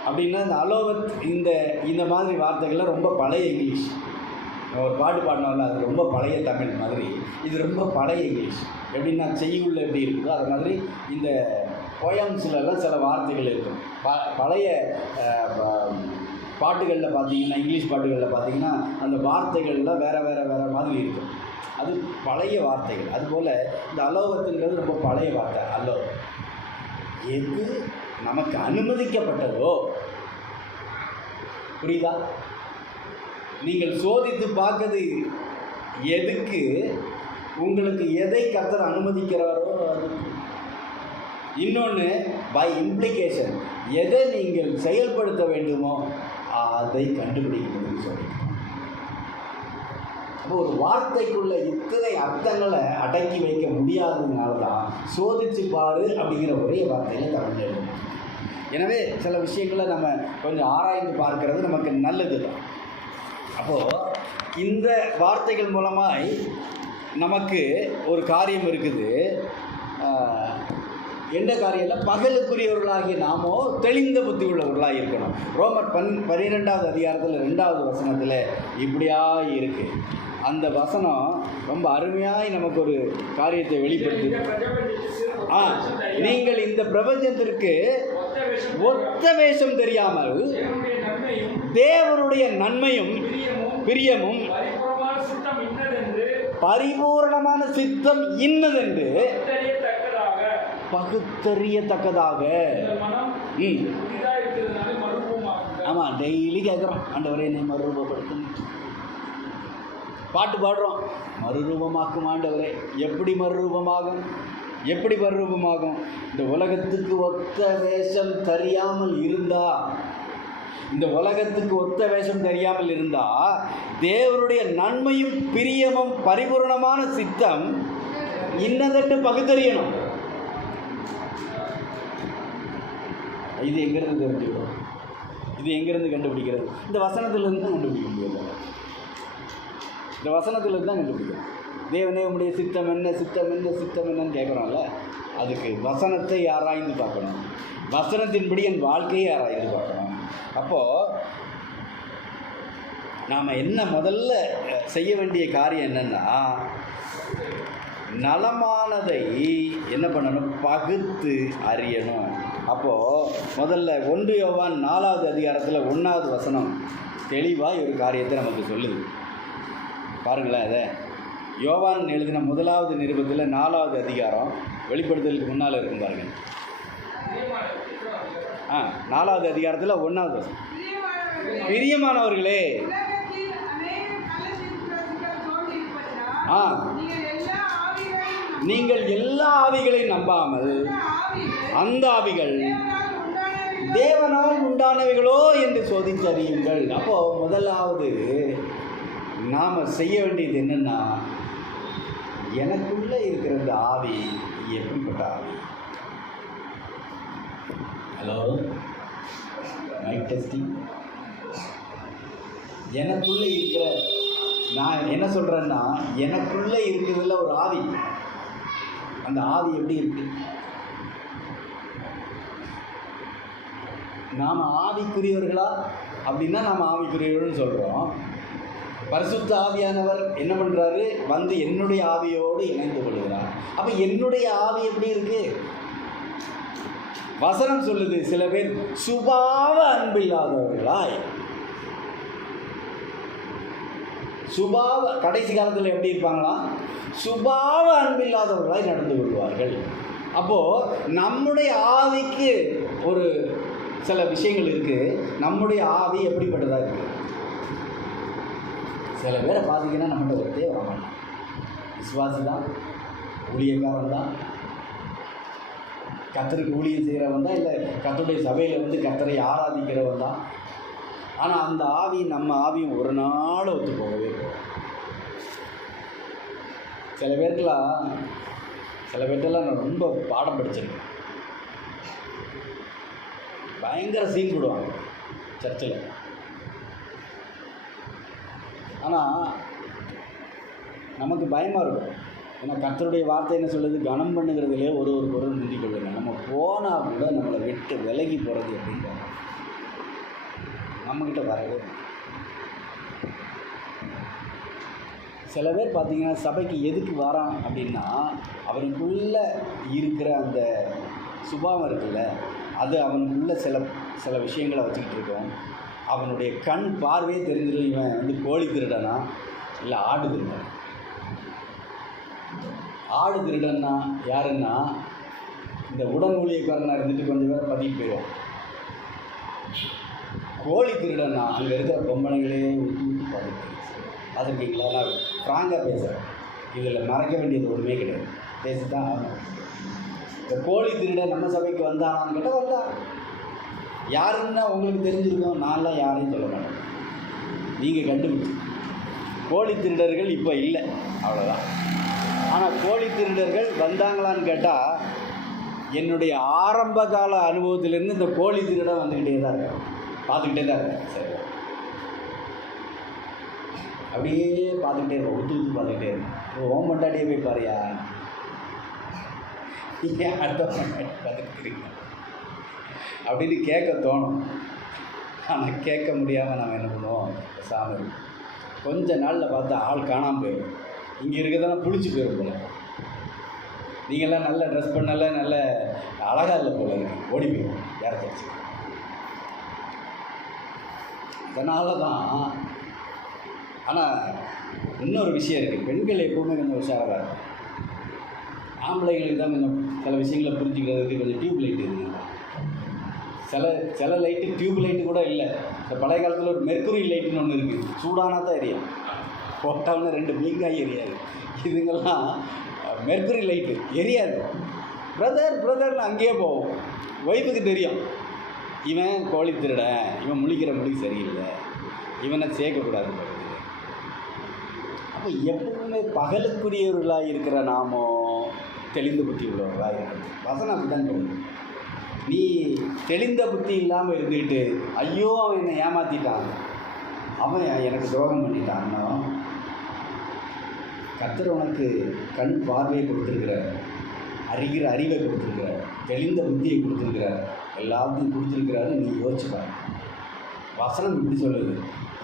அப்படின்னா, இந்த அலோவத் இந்த மாதிரி வார்த்தைகள்லாம் ரொம்ப பழைய இங்கிலீஷ். ஒரு பாட்டு பாடினால அது ரொம்ப பழைய தமிழ் மாதிரி, இது ரொம்ப பழைய இங்கிலீஷ். எப்படின்னா செய்யுள்ள எப்படி இருக்குதோ அது மாதிரி இந்த போயம்ஸ்லாம் சில வார்த்தைகள் இருக்கும். பழைய பாட்டுகளில் பார்த்தீங்கன்னா, இங்கிலீஷ் பாட்டுகளில் பார்த்தீங்கன்னா அந்த வார்த்தைகள்லாம் வேறு மாதிரி இருக்கும். அது பழைய வார்த்தைகள். அதுபோல் இந்த அலோவத்துங்கிறது ரொம்ப பழைய வார்த்தை. அல்லோ எது நமக்கு அனுமதிக்கப்பட்டதோ, புரியுதா? நீங்கள் சோதித்து பார்க்கறது எதுக்கு, உங்களுக்கு எதை கர்த்தர் அனுமதிக்கிறாரோ அது. இன்னொன்று பை இம்ப்ளிகேஷன், எதை நீங்கள் செயல்படுத்த வேண்டுமோ அதை கண்டுபிடிக்கணும்னு சொல்லியிருக்கோம். அப்போ ஒரு வார்த்தைக்குள்ள இத்தனை அர்த்தங்களை அடக்கி வைக்க முடியாததுனால தான் சோதிச்சு பாரு அப்படிங்கிற ஒரே வார்த்தையில் தமிழ் எழுதும். எனவே சில விஷயங்களை நம்ம கொஞ்சம் ஆராய்ந்து பார்க்கறது நமக்கு நல்லது தான். அப்போது இந்த வார்த்தைகள் மூலமாய் நமக்கு ஒரு காரியம் இருக்குது. எந்த காரியம்ல பகலுக்குரியவர்களாகிய நாமோ தெளிந்த புத்தி உள்ளவர்களாக இருக்கணும். ரோமர் 12வது அதிகாரத்தில் 2வது வசனத்தில் இப்படியா இருக்குது. அந்த வசனம் ரொம்ப அருமையாய் நமக்கு ஒரு காரியத்தை வெளிப்படுத்தி, நீங்கள் இந்த பிரபஞ்சத்திற்கு ஒத்த வேஷம் தெரியாமல் தேவனுடைய நன்மையும் பிரியமும் பரிபூரணமான சித்தம் இன்னதென்று பகுத்தறியத்தக்கதாக. ஆமாம், டெய்லி கேட்குறோம், ஆண்டவரே என்னை மறுரூபப்படுத்தும். பாட்டு பாடுறோம், மறுரூபமாக்கும் ஆண்டவரே. எப்படி மறுரூபமாகும்? எப்படி மறுரூபமாகும்? இந்த உலகத்துக்கு ஒத்த வேஷம் தெரியாமல் இருந்தா, இந்த உலகத்துக்கு ஒத்த வேஷம் தெரியாமல் இருந்தா தேவனுடைய நன்மையும் பிரியமும் பரிபூரணமான சித்தம் இன்னதென்று பகுத்தறியணும். இது எங்கேருந்து தெரிஞ்சுக்கிறோம்? இது எங்கேருந்து கண்டுபிடிக்கிறது? இந்த வசனத்திலிருந்து தான் கண்டுபிடிக்க முடியாது. இந்த வசனத்திலிருந்து தான் கண்டுபிடிக்கிறோம். தேவனே உம்முடைய சித்தம் என்ன, சித்தம் என்ன, சித்தம் என்னன்னு கேட்குறோம்ல, அதுக்கு வசனத்தை ஆராய்ந்து பார்க்கணும். வசனத்தின்படி என் வாழ்க்கையை ஆராய்ந்து பார்க்கணும். அப்போது நாம் என்ன முதல்ல செய்ய வேண்டிய காரியம் என்னென்னா, நலமானதை என்ன பண்ணணும்? பகுத்து அறியணும். அப்போது முதல்ல 1 யோவான் 4வது அதிகாரத்தில் 1வது வசனம் தெளிவாக ஒரு காரியத்தை நமக்கு சொல்லுது. பாருங்களேன், அதை யோவான் எழுதின 1வது நிருபத்தில் 4வது அதிகாரம், வெளிப்படுத்தலுக்கு முன்னால் இருக்கும் பாருங்கள். 4வது அதிகாரத்தில் 1வது வசனம், பிரியமானவர்களே, நீங்கள் எல்லா ஆவிகளையும் நம்பாமல் அந்த ஆவிகள் தேவனால் உண்டானவைகளோ என்று சோதித்து அறியுங்கள். அப்போது முதலாவது நாம் செய்ய வேண்டியது என்னென்னா, எனக்குள்ளே இருக்கிற இந்த ஆவி எப்படிப்பட்ட ஆவி? Hello, mic testing. எனக்குள்ளே இருக்கிற, நான் என்ன சொல்கிறேன்னா, எனக்குள்ளே இருக்கிறதுல ஒரு ஆவி. அந்த ஆவி எப்படி இருக்கு? நாம் ஆவிக்குரியவர்களா அப்படின்னா நாம் ஆவிக்குரியவர்கள்னு சொல்கிறோம். பரிசுத்த ஆவியானவர் என்ன பண்ணுறாரு? வந்து என்னுடைய ஆவியோடு இணைந்து கொள்கிறார். அப்போ என்னுடைய ஆவி எப்படி இருக்கு? வசனம் சொல்லுது, சில பேர் சுபாவ அன்பில்லாதவர்களாய், சுபாவ கடைசி காலத்தில் எப்படி இருப்பாங்களா? சுபாவ அன்பில்லாதவர்களாய் நடந்து கொள்வார்கள். அப்போது நம்முடைய ஆவிக்கு ஒரு சில விஷயங்கள் இருக்குது. நம்முடைய ஆவி எப்படிப்பட்டதாக இருக்குது? சில பேரை பார்த்தீங்கன்னா நம்மகிட்ட ஒருத்தே வரமாட்டான். விசுவாசி தான், ஊழியக்காரன் தான், கர்த்தருக்கு ஊழியம் செய்கிறவன் தான், இல்லை கர்த்தருடைய சபையில் வந்து கர்த்தரை ஆராதிக்கிறவன் தான். ஆனால் அந்த ஆவி நம்ம ஆவியும் ஒரு நாள் ஒத்து போகவே போகும். சில பேர்ட்டெல்லாம் நான் ரொம்ப பாடம் படிச்சிருக்கேன். பயங்கர சீன் போடுவாங்க சர்ச்சில். ஆனால் நமக்கு பயமாக இருக்கும். ஏன்னா கர்த்தருடைய வார்த்தை என்ன சொல்லுது? கனம் பண்ணுகிறதுலே ஒரு பொருள் முந்திக் கொள்ளுங்க. நம்ம போனால் கூட நம்மளை விட்டு விலகி போகிறது அப்படின்ற நம்மக்கிட்ட வரவே. சில பேர் பார்த்திங்கன்னா சபைக்கு எதுக்கு வரான் அப்படின்னா, அவனுக்குள்ளே இருக்கிற அந்த சுபாவம் இருக்குல்ல, அது அவனுக்குள்ளே சில விஷயங்களை வச்சுக்கிட்டு இருக்கோம். அவனுடைய கண் பார்வையே தெரிஞ்சிடும், இவன் வந்து கோழி திருடனா இல்லை ஆடு திருடன். ஆடு திருடன்னா யாருன்னா, இந்த உடன் ஊழியக்காரனாக இருந்துட்டு கொஞ்சம் பேர் பதிவு போயிடும். கோழி திருடன்னா அங்கே இருக்கிற பொம்பளைங்களே ஊற்றி பார்த்துட்டு பார்த்துருக்கீங்களா? நான் ஃப்ராங்காக பேசுகிறேன், இதில் மறைக்க வேண்டியது ஒன்றுமே கிடையாது, பேசித்தான் ஆகணும். இந்த கோழி திருடன் நம்ம சபைக்கு வந்தானான்னு கேட்டால் வந்தான். யாருன்னா உங்களுக்கு தெரிஞ்சிருக்கோம், நான்லாம் யாரையும் சொல்ல மாட்டேன், நீங்கள் கண்டுபிடிச்சி. கோழி திருடர்கள் இப்போ இல்லை, அவ்வளோதான். ஆனால் கோழி திருடர்கள் வந்தாங்களான்னு கேட்டால் என்னுடைய ஆரம்ப கால அனுபவத்திலேருந்து இந்த கோழி திருட வந்துக்கிட்டே தான் இருக்கேன், பார்த்துக்கிட்டே தான் இருக்கேன். சரி, அப்படியே பார்த்துக்கிட்டே இருக்கேன், ஒத்து ஊத்து பார்த்துக்கிட்டே இருக்கேன். ஓம் பண்டாட்டியே போய் பாருயா, ஏன் அடுத்த பார்த்துக்கிறீங்க அப்படின்னு கேட்க தோணும். ஆனால் கேட்க முடியாமல் நம்ம என்ன பண்ணுவோம், சாமி கொஞ்ச நாளில் பார்த்தா ஆள் காணாமல் போயிடும். இங்கே இருக்கிறதெல்லாம் புளிச்சு போயிடும் போல. நீங்கள்லாம் நல்ல ட்ரெஸ் பண்ணல, நல்ல அழகாக இல்லை போல இருக்கு, ஓடி போயிடும் யாராச்சும். அதனால தான். ஆனால் இன்னொரு விஷயம் இருக்குது, பெண்கள் எப்போவுமே கொஞ்சம் உஷாராக இருக்கும். ஆம்பளைங்களுக்கு தான் கொஞ்சம் சில விஷயங்களை புரிஞ்சுக்கிறதுக்கு கொஞ்சம் டியூப் லைட் இருக்குது. சில லைட்டு டியூப் லைட்டு கூட இல்லை. இந்த பழைய காலத்தில் ஒரு மெர்க்குரி லைட்டுன்னு ஒன்று இருக்குது, சூடானா தான் எரியும், போட்டவொன்னே 2 பிளிங்காகி எரியாது. இதுங்கெல்லாம் மெர்க்குரி லைட்டு எரியாது. பிரதர்னு அங்கேயே போவோம். ஒய்ஃபுக்கு தெரியும், இவன் கோழி திருடன், இவன் முழிக்கிற மொழி சரியில்லை, இவனை சேர்க்கக்கூடாது. அப்போ எப்பவுமே பகலுக்குரியவர்களாக இருக்கிற நாமோ தெளிந்த புத்தி உள்ளவர்களாக இருக்கிறது. வசனம் அப்படி தான் சொல்லுது. நீ தெளிந்த புத்தி இல்லாமல் இருந்துக்கிட்டு ஐயோ அவன் என்னை ஏமாற்றிட்டான், அவன் எனக்கு துரோகம் பண்ணிட்டான்னா, கர்த்தர் உனக்கு கண் பார்வையை கொடுத்துருக்கிறார், அறிகிற அறிவை கொடுத்துருக்கிறார், தெளிந்த புத்தியை கொடுத்துருக்கிறார், எல்லாத்தையும் கொடுத்துருக்கிறாரு. நீ யோசிச்சுப்பார். வசனம் இப்படி சொல்லுது.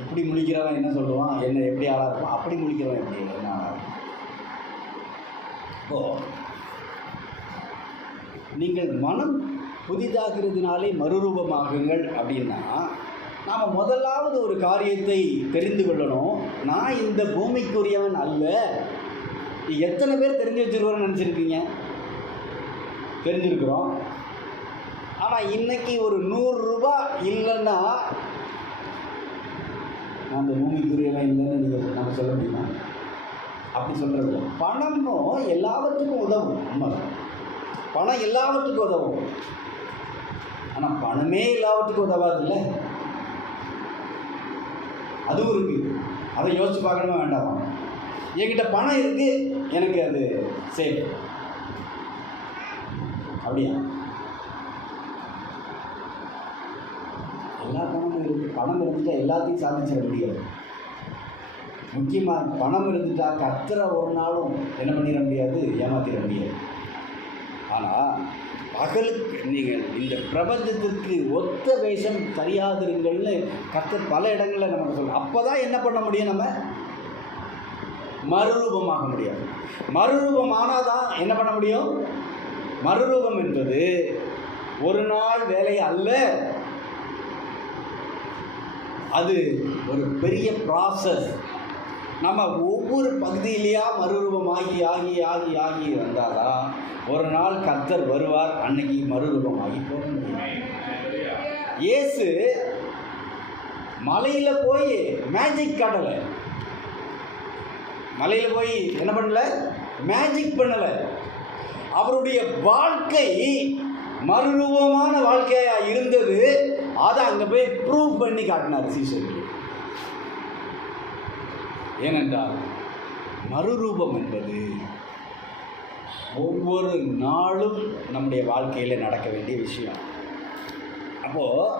இப்படி முழிக்கிறவன் என்ன சொல்லுவான், என்ன எப்படி ஆளாக இருப்பான், அப்படி முழிக்கிறவன் எப்படி என்ன ஆளாக இருக்கும். இப்போது நீங்கள் மனம் புதிதாகிறதுனாலே மறுரூபமாகுங்கள் அப்படின்னா, நாம் முதலாவது ஒரு காரியத்தை தெரிந்து கொள்ளணும். நான் இந்த பூமிக்குரியவன் அல்ல. எத்தனை பேர் தெரிஞ்சு வச்சுருவோன்னு நினச்சிருக்கீங்க? தெரிஞ்சிருக்கிறோம். ஆனால் இன்றைக்கி ஒரு 100 ரூபா இல்லைன்னா நான் இந்த பூமிக்குரியவன் இல்லைன்னு நீங்கள் நம்ம சொல்ல முடியுமா? அப்படி சொல்கிறது. பணமும் எல்லாவற்றுக்கும் உதவும். உண்மை, பணம் எல்லாவற்றுக்கும் உதவும். ஆனால் பணமே எல்லாவற்றுக்கும் உதவாதுல்ல, அதுவும் இருக்குது. அதை யோசிச்சு பார்க்கணுமா வேண்டாமா? என்கிட்ட பணம் இருக்குது, எனக்கு அது சேஃப் அப்படியா? எல்லா பணமும் இருக்குது. பணம் இருந்துட்டால் எல்லாத்தையும் சாதிச்சிட முடியாது. முக்கியமாக பணம் இருந்துட்டா கர்த்தரை ஒரு நாளும் என்ன பண்ணிட முடியாது, ஏமாற்றிட முடியாது. ஆனால் பகலுக்கு நீங்கள் இந்த பிரபஞ்சத்திற்கு ஒத்த வேஷம் தெரியாதிருங்கள்னு கர்த்தர் பல இடங்களில் நமக்கு சொல்லுவோம். அப்போ தான் என்ன பண்ண முடியும், நம்ம மறுரூபமாக முடியாது. மறுரூபமானால் தான் என்ன பண்ண முடியும். மறுரூபம் என்பது ஒரு நாள் வேலை அல்ல, அது ஒரு பெரிய ப்ராசஸ். நம்ம ஒவ்வொரு பகுதியிலேயா மறுரூபமாகி ஆகி ஆகி ஆகி வந்தால்தான் ஒரு நாள் கர்த்தர் வருவார், அன்னைக்கு மறுரூபமாகி போக முடியும். இயேசு மலையில் போய் மேஜிக் காட்டலை, மலையில் போய் என்ன பண்ணல, மேஜிக் பண்ணலை. அவருடைய வாழ்க்கை மறுரூபமான வாழ்க்கையாக இருந்தது. அதை அங்கே போய் ப்ரூவ் பண்ணி காட்டினார் சீஷர்களுக்கு. ஏனென்றால் மறுரூபம் என்பது ஒவ்வொரு நாளும் நம்முடைய வாழ்க்கையில் நடக்க வேண்டிய விஷயம். அப்போது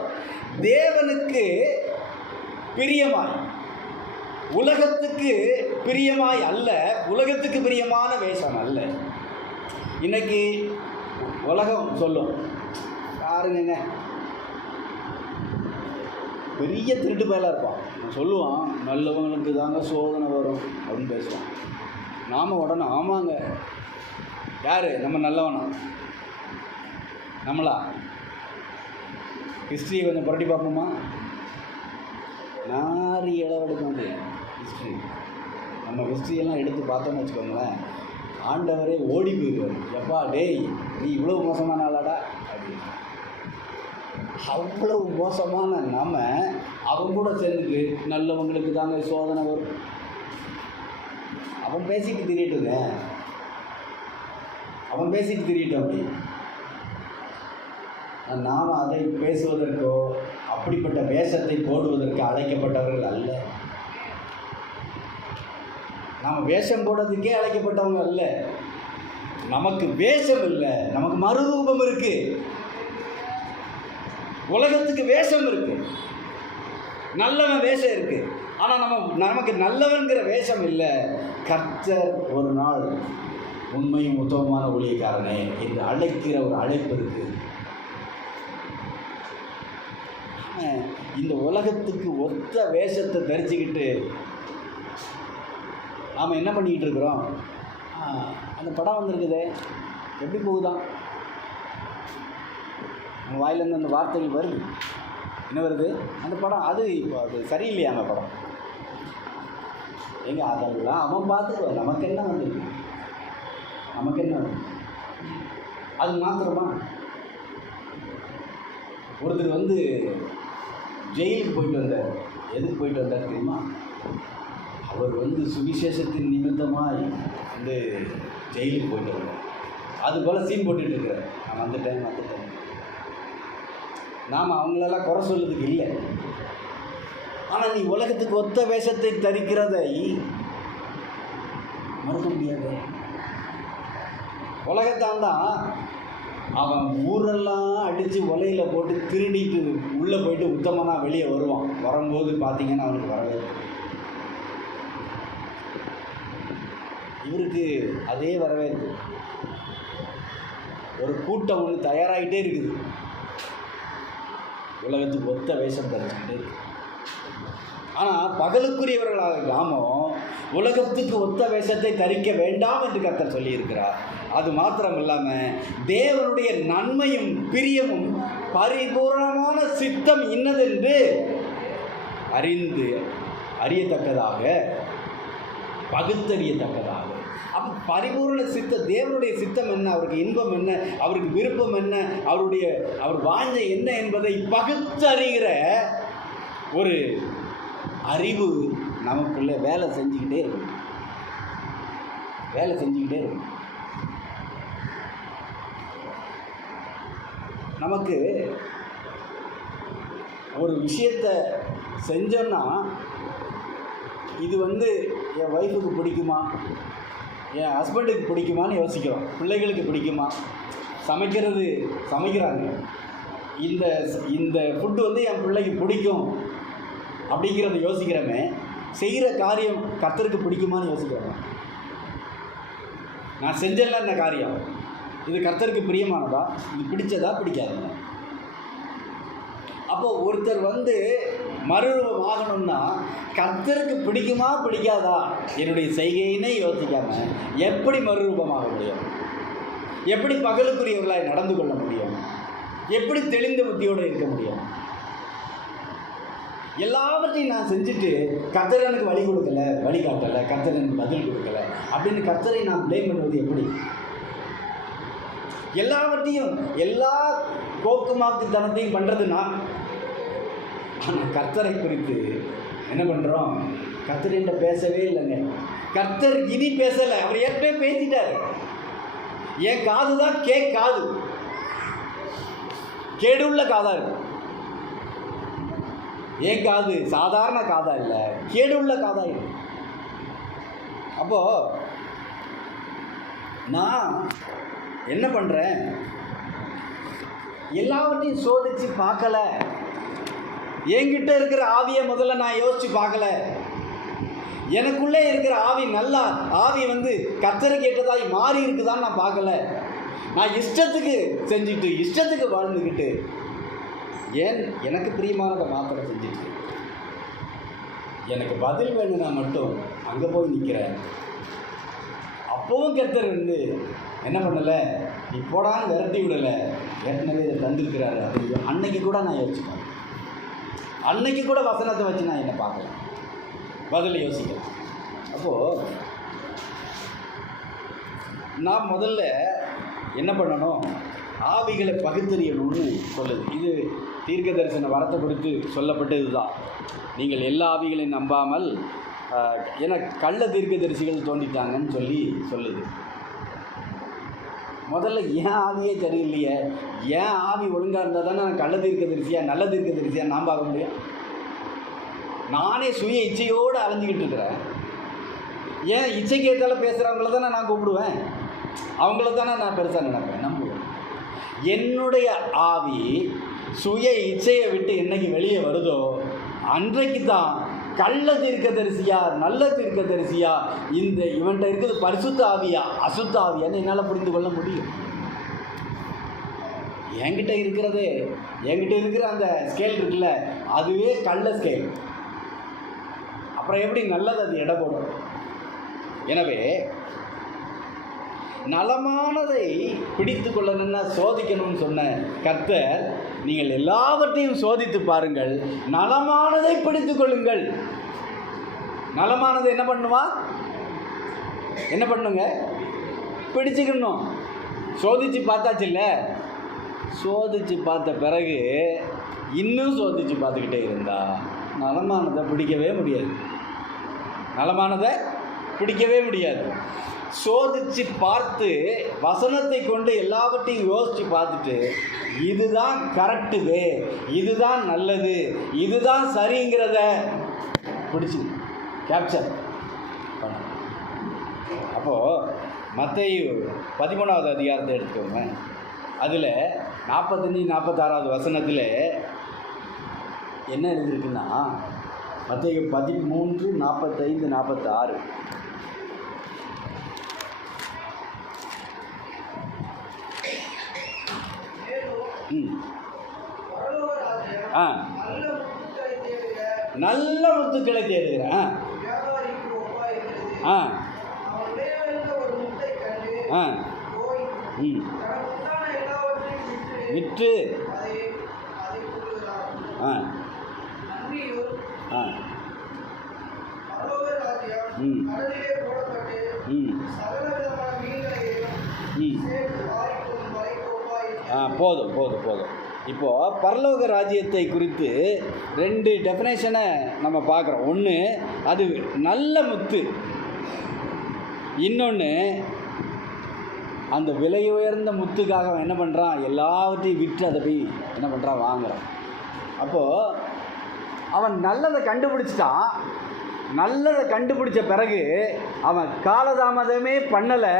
தேவனுக்கு பிரியமாய், உலகத்துக்கு பிரியமாய் அல்ல, உலகத்துக்கு பிரியமான வேஷம் அல்ல. இன்னைக்கு உலகம் சொல்லும், பாருங்க பெரிய திருட்டு பயலாக இருப்பான், சொல்லுவான் நல்லவங்களுக்கு தாங்க சோதனை வரும் அப்படின்னு பேசுவான். நாம் உடனே ஆமாங்க, யார் நம்ம நல்லவனா, நம்மளா? ஹிஸ்ட்ரியை கொஞ்சம் புரட்டி பார்ப்போமா? நாரி இளவெடுக்கும் ஹிஸ்ட்ரி. நம்ம ஹிஸ்ட்ரியெல்லாம் எடுத்து பார்த்தோன்னு வச்சுக்கோங்களேன், ஆண்டவரே ஓடி போயிடுவார். எப்பா டேய் நீ இவ்வளோ மோசமான ஆளாடா அப்படின்னு. அவ்வளவு மோசமான நம்ம அவங்க கூட சேர்ந்துட்டு நல்லவங்களுக்கு தாங்க சோதனை வரும் அவன் பேசிட்டு திரியட்டுங்க, அவன் பேசிட்டு திரியட்டும். அப்படி நாம் அதை பேசுவதற்கோ அப்படிப்பட்ட வேஷத்தை போடுவதற்கு அழைக்கப்பட்டவர்கள் அல்ல. நாம் வேஷம் போடுறதுக்கே அழைக்கப்பட்டவங்க அல்ல. நமக்கு வேஷம் இல்லை, நமக்கு மறுரூபம் இருக்கு. உலகத்துக்கு வேஷம் இருக்கு, நல்லவன் வேஷம் இருக்கு. ஆனால் நமக்கு நல்லவன்கிற வேஷம் இல்லை. கர்த்தர் ஒரு நாள் உண்மையும் உத்தமமான ஊழியக்காரனே என்று அழைக்கிற ஒரு அழைப்பு இருக்கு. இந்த உலகத்துக்கு ஒத்த வேஷத்தை தரிச்சுக்கிட்டு நாம் என்ன பண்ணிக்கிட்டு இருக்கிறோம்? அந்த படம் வந்திருக்குதே, எப்படி போகுதான்? உங்கள் வாயிலேருந்து அந்த வார்த்தைகள் வருது. என்ன வருது? அந்த படம் அது இப்போ அது சரியில்லையா? அந்த படம் எங்க அதெல்லாம் அவன் பார்த்துக்குவான். நமக்கு என்ன வந்துருக்கு? நமக்கு என்ன வந்து அது மாத்திரமா? ஒருத்தர் வந்து ஜெயிலுக்கு போயிட்டு வந்தார். எதுக்கு போயிட்டு வந்தார் தெரியுமா? அவர் வந்து சுவிசேஷத்தின் நிமித்தமாக வந்து ஜெயிலுக்கு போயிட்டு வந்தார். அது போல் சீன் போட்டுட்ருக்கிறார். நான் வந்துட்டேன். நாம் அவங்களெல்லாம் குறை சொல்றதுக்கு இல்லை. ஆனால் நீ உலகத்துக்கு ஒத்த வேஷத்தை தரிக்கிறதை மறுக்க முடியாது. உலகத்தான் தான் அவன் ஊரெல்லாம் அடித்து உலையில் போட்டு திருடிட்டு உள்ளே போயிட்டு உத்தமனாக வெளியே வருவான். வரும்போது பார்த்தீங்கன்னா அவனுக்கு வரவே இவருக்கு அதே வரவேற்பு. ஒரு கூட்டம் ஒன்று தயாராகிட்டே இருக்குது, உலகத்துக்கு ஒத்த வேஷம் தரிச்சுக்கிட்டே இருக்கு. ஆனால் பகலுக்குரியவர்களாக நாமும் உலகத்துக்கு ஒத்த வேஷத்தை தரிக்க வேண்டாம் என்று கர்த்தர் சொல்லியிருக்கிறார். அது மாத்திரம் இல்லாமல் தேவனுடைய நன்மையும் பிரியமும் பரிபூர்ணமான சித்தம் இன்னதென்று அறியத்தக்கதாக, பகுத்தறியத்தக்கதாக. அப்போ பரிபூர்ண சித்தம், தேவனுடைய சித்தம் என்ன, அவருக்கு இன்பம் என்ன, அவருக்கு விருப்பம் என்ன, அவர் வாஞ்சை என்ன என்பதை பகுத்தறிகிற ஒரு அறிவு நமக்குள்ளே வேலை செஞ்சுக்கிட்டே இருக்கும். நமக்கு ஒரு விஷயத்தை செஞ்சோன்னா இது வந்து என் ஒய்ஃபுக்கு பிடிக்குமா, என் ஹஸ்பண்டுக்கு பிடிக்குமான்னு யோசிக்கிறோம். பிள்ளைகளுக்கு பிடிக்குமா, சமைக்கிறாங்க, இந்த ஃபுட்டு வந்து என் பிள்ளைக்கு பிடிக்கும் அப்படிங்கிறத யோசிக்கிறோமே. செய்கிற காரியம் கர்த்தருக்கு பிடிக்குமான்னு யோசிக்கிறோம். நான் செஞ்சல இந்த காரியம் இது கர்த்தருக்கு பிரியமானதா, இது பிடிச்சதா, பிடிக்காதா? அப்போது ஒருத்தர் வந்து மறுரூபம் ஆகணும்னா கர்த்தருக்கு பிடிக்குமா பிடிக்காதா என்னுடைய செய்கையினே யோசிக்காமல் எப்படி மறுரூபமாக முடியும்? எப்படி பகலுக்குரியவர்களாய் நடந்து கொள்ள முடியும்? எப்படி தெளிந்த புத்தியோடு இருக்க முடியும்? எல்லாவற்றையும் நான் செஞ்சுட்டு கர்த்தர் எனக்கு வழி கொடுக்கல, வழி காட்டலை, கர்த்தர் எனக்கு பதில் கொடுக்கல அப்படின்னு கர்த்தரை நான் ப்ளேம் பண்ணுவது எப்படி? எல்லாவற்றையும் எல்லா கோக்குமாக்குத்தனத்தையும் பண்ணுறது நான். ஆனால் கர்த்தரை குறித்து என்ன பண்ணுறோம்? கர்த்தர் என்கிட்ட பேசவே இல்லைங்க. கர்த்தர் இனி பேசலை, அவர் ஏற்கனவே பேசிட்டார். என் காது தான் காது, கேடுள்ள காதா இருக்கு. ஏன் காது சாதாரண காதா இல்லை, கேடுள்ள காதா இருக்கு. அப்போது நான் என்ன பண்ணுறேன்? எல்லாவற்றையும் சோதித்து பார்க்கல. என்கிட்ட இருக்கிற ஆவியை முதல்ல நான் யோசித்து பார்க்கல. எனக்குள்ளே இருக்கிற ஆவி நல்லா ஆவி வந்து கர்த்தருக்கு ஏற்றதாய் மாறி இருக்குதான்னு நான் பார்க்கல. நான் இஷ்டத்துக்கு செஞ்சுட்டு இஷ்டத்துக்கு வாழ்ந்துக்கிட்டு ஏன் எனக்கு பிரியமானதை மாத்திரம் செஞ்சுட்டு எனக்கு பதில் வேணும்னா மட்டும் அங்கே போய் நிற்கிறேன். அப்போவும் கர்த்தர் வந்து என்ன பண்ணலை, நீ போடான்னு விரட்டி விடலை, ஏற்கனவே இதை தந்திருக்கிறாரு அப்படின்னு அன்னைக்கு கூட நான் யோசிப்பேன். அன்னைக்கு கூட வசனத்தை வச்சு நான் என்ன பார்க்கல, பதில் யோசிக்கிறேன். அப்போது நான் முதல்ல என்ன பண்ணணும்? ஆவிகளை பகுத்தறியணும்னு சொல்லுது. இது தீர்க்க தரிசன வரத்தை குறித்து சொல்லப்பட்டது தான். நீங்கள் எல்லா ஆவிகளையும் நம்பாமல், ஏன்னா கள்ள தீர்க்க தரிசிகள் தோண்டிட்டாங்கன்னு சொல்லுது. முதல்ல ஏன் ஆவியே சரியில்லையே, ஏன் ஆவி ஒழுங்காக இருந்தால் தானே நான் கள்ள தீர்க்க தரிசியா நல்ல தீர்க்க தரிசியா நான் பார்க்க முடியும். நானே சுய இச்சையோடு அலைஞ்சிக்கிட்டு இருக்கிறேன். ஏன் இச்சைக்கு ஏற்றால பேசுகிறவங்கள தானே நான் கூப்பிடுவேன். அவங்கள தானே நான் பெருசாக நினைப்பேன், நம்புவேன். என்னுடைய ஆவி சுய இச்சையை விட்டு என்னைக்கு வெளியே வருதோ அன்றைக்கு தான் கள்ள தீர்க்கதரிசியா நல்ல தீர்க்கதரிசியா இந்த இவன்கிட்ட இருக்குது பரிசுத்த ஆவியா அசுத்த ஆவியான்னு என்னால் புரிந்து கொள்ள முடியும். என்கிட்ட இருக்கிற அந்த ஸ்கேல் இருக்குல்ல, அதுவே கள்ள ஸ்கேல். அப்புறம் எப்படி நல்லது அது எடை போடும்? எனவே நலமானதை பிடித்து கொள்ளணும்னா சோதிக்கணும்னு சொன்ன கர்த்தர், நீங்கள் எல்லாவற்றையும் சோதித்து பாருங்கள், நலமானதை பிடித்து கொள்ளுங்கள். நலமானதை என்ன பண்ணுங்க? பிடிச்சுக்கணும். சோதிச்சு பார்த்தாச்சு இல்லை, சோதிச்சு பார்த்த பிறகு இன்னும் சோதிச்சு பார்த்துக்கிட்டே இருந்தா நலமானதை பிடிக்கவே முடியாது. சோதிச்சு பார்த்து வசனத்தை கொண்டு எல்லாவற்றையும் யோசித்து பார்த்துட்டு இதுதான் கரெக்டு வே, இதுதான் நல்லது, இதுதான் சரிங்கிறத பிடிச்சி கேப்சர் பண்ண. அப்போது மத்தேயு 13வது அதிகாரத்தை எடுத்துக்கோங்க. அதில் 45-46 வசனத்தில் என்ன எழுதியிருக்குன்னா, மத்தேயு 13:45-46. நல்ல முத்துக்களை தேடுகிறேன். விற்று போதும். இப்போது பரலோக ராஜ்யத்தை குறித்து 2 டெஃபினேஷனை நம்ம பார்க்குறோம். ஒன்று அது நல்ல முத்து, இன்னொன்று அந்த விலை உயர்ந்த முத்துக்காக அவன் என்ன பண்ணுறான், எல்லாவற்றையும் விற்று அதை போய் என்ன பண்ணுறான், வாங்குறான். அப்போது அவன் நல்லதை கண்டுபிடிச்சிட்டான். நல்லதை கண்டுபிடிச்ச பிறகு அவன் காலதாமதமே பண்ணலை,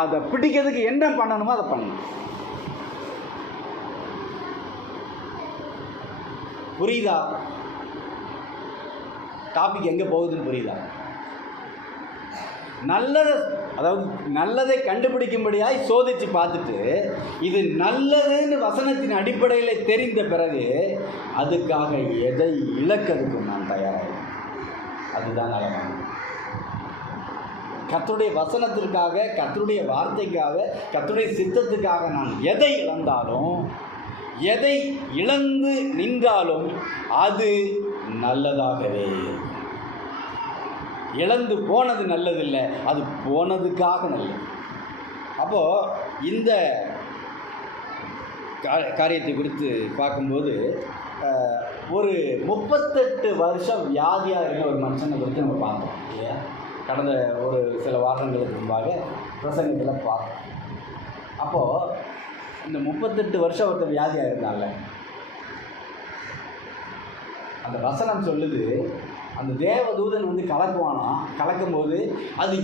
அதை பிடிக்கிறதுக்கு என்ன பண்ணணுமோ அதை பண்ணணும். புரியுதா? டாபிக் எங்கே போகுதுன்னு புரியுதா? நல்லதை கண்டுபிடிக்கும்படியாய் சோதித்து பார்த்துட்டு இது நல்லதுன்னு வசனத்தின் அடிப்படையில் தெரிந்த பிறகு அதுக்காக எதை இழக்கிறதுக்கு நான் தயாராகிறேன். அதுதான் நலமானது. கர்த்தருடைய வசனத்திற்காக, கர்த்தருடைய வார்த்தைக்காக, கர்த்தருடைய சித்தத்துக்காக நான் எதை இழந்தாலும், எதை இழந்து நின்றாலும் அது நல்லதாகவே. இழந்து போனது நல்லதில்லை, அது போனதுக்காக நல்லது. அப்போது இந்த காரியத்தை குறித்து பார்க்கும்போது ஒரு 38 வருஷம் வியாதியாக இருந்த ஒரு மனுஷனை குறித்து நம்ம பார்த்தோம் இல்லையா? கடந்த ஒரு சில வாரங்களுக்கு முன்பாக பிரசங்கத்தில் பார்த்தோம். அப்போது இந்த 38 வருஷம் ஒருத்தர் வியாதியாக இருந்தால அந்த வசனம் சொல்லுது, அந்த தேவதூதன் வந்து கலக்குவானா, கலக்கும்போது அது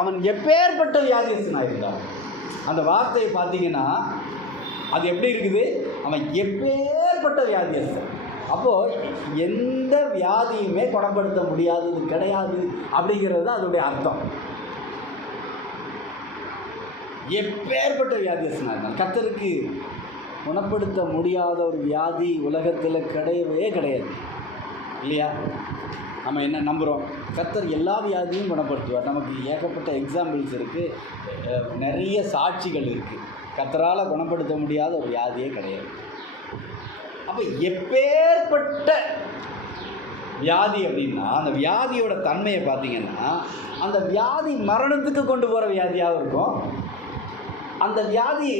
அவன் எப்பேற்பட்ட வியாதியஸ்தனாக இருந்தான். அந்த வார்த்தையை பார்த்தீங்கன்னா அது எப்படி இருக்குது, அவன் எப்பேற்பட்ட வியாதியஸ்தன். அப்போது எந்த வியாதியுமே குணப்படுத்த முடியாதது கிடையாது அப்படிங்கிறது தான் அதோடைய அர்த்தம். எப்பேற்பட்ட வியாதியஸ்தனாக இருந்தான். கர்த்தருக்கு குணப்படுத்த முடியாத ஒரு வியாதி உலகத்தில் கிடையவே கிடையாது இல்லையா? நம்ம என்ன நம்புகிறோம், கர்த்தர் எல்லா வியாதியும் குணப்படுத்துவார். நமக்கு ஏகப்பட்ட எக்ஸாம்பிள்ஸ் இருக்குது, நிறைய சாட்சிகள் இருக்குது. கர்த்தரால் குணப்படுத்த முடியாத ஒரு வியாதியே கிடையாது. அப்போ எப்பேற்பட்ட வியாதி அப்படின்னா அந்த வியாதியோட தன்மையை பார்த்தீங்கன்னா, அந்த வியாதி மரணத்துக்கு கொண்டு போகிற வியாதியாகவும் இருக்கும். அந்த வியாதி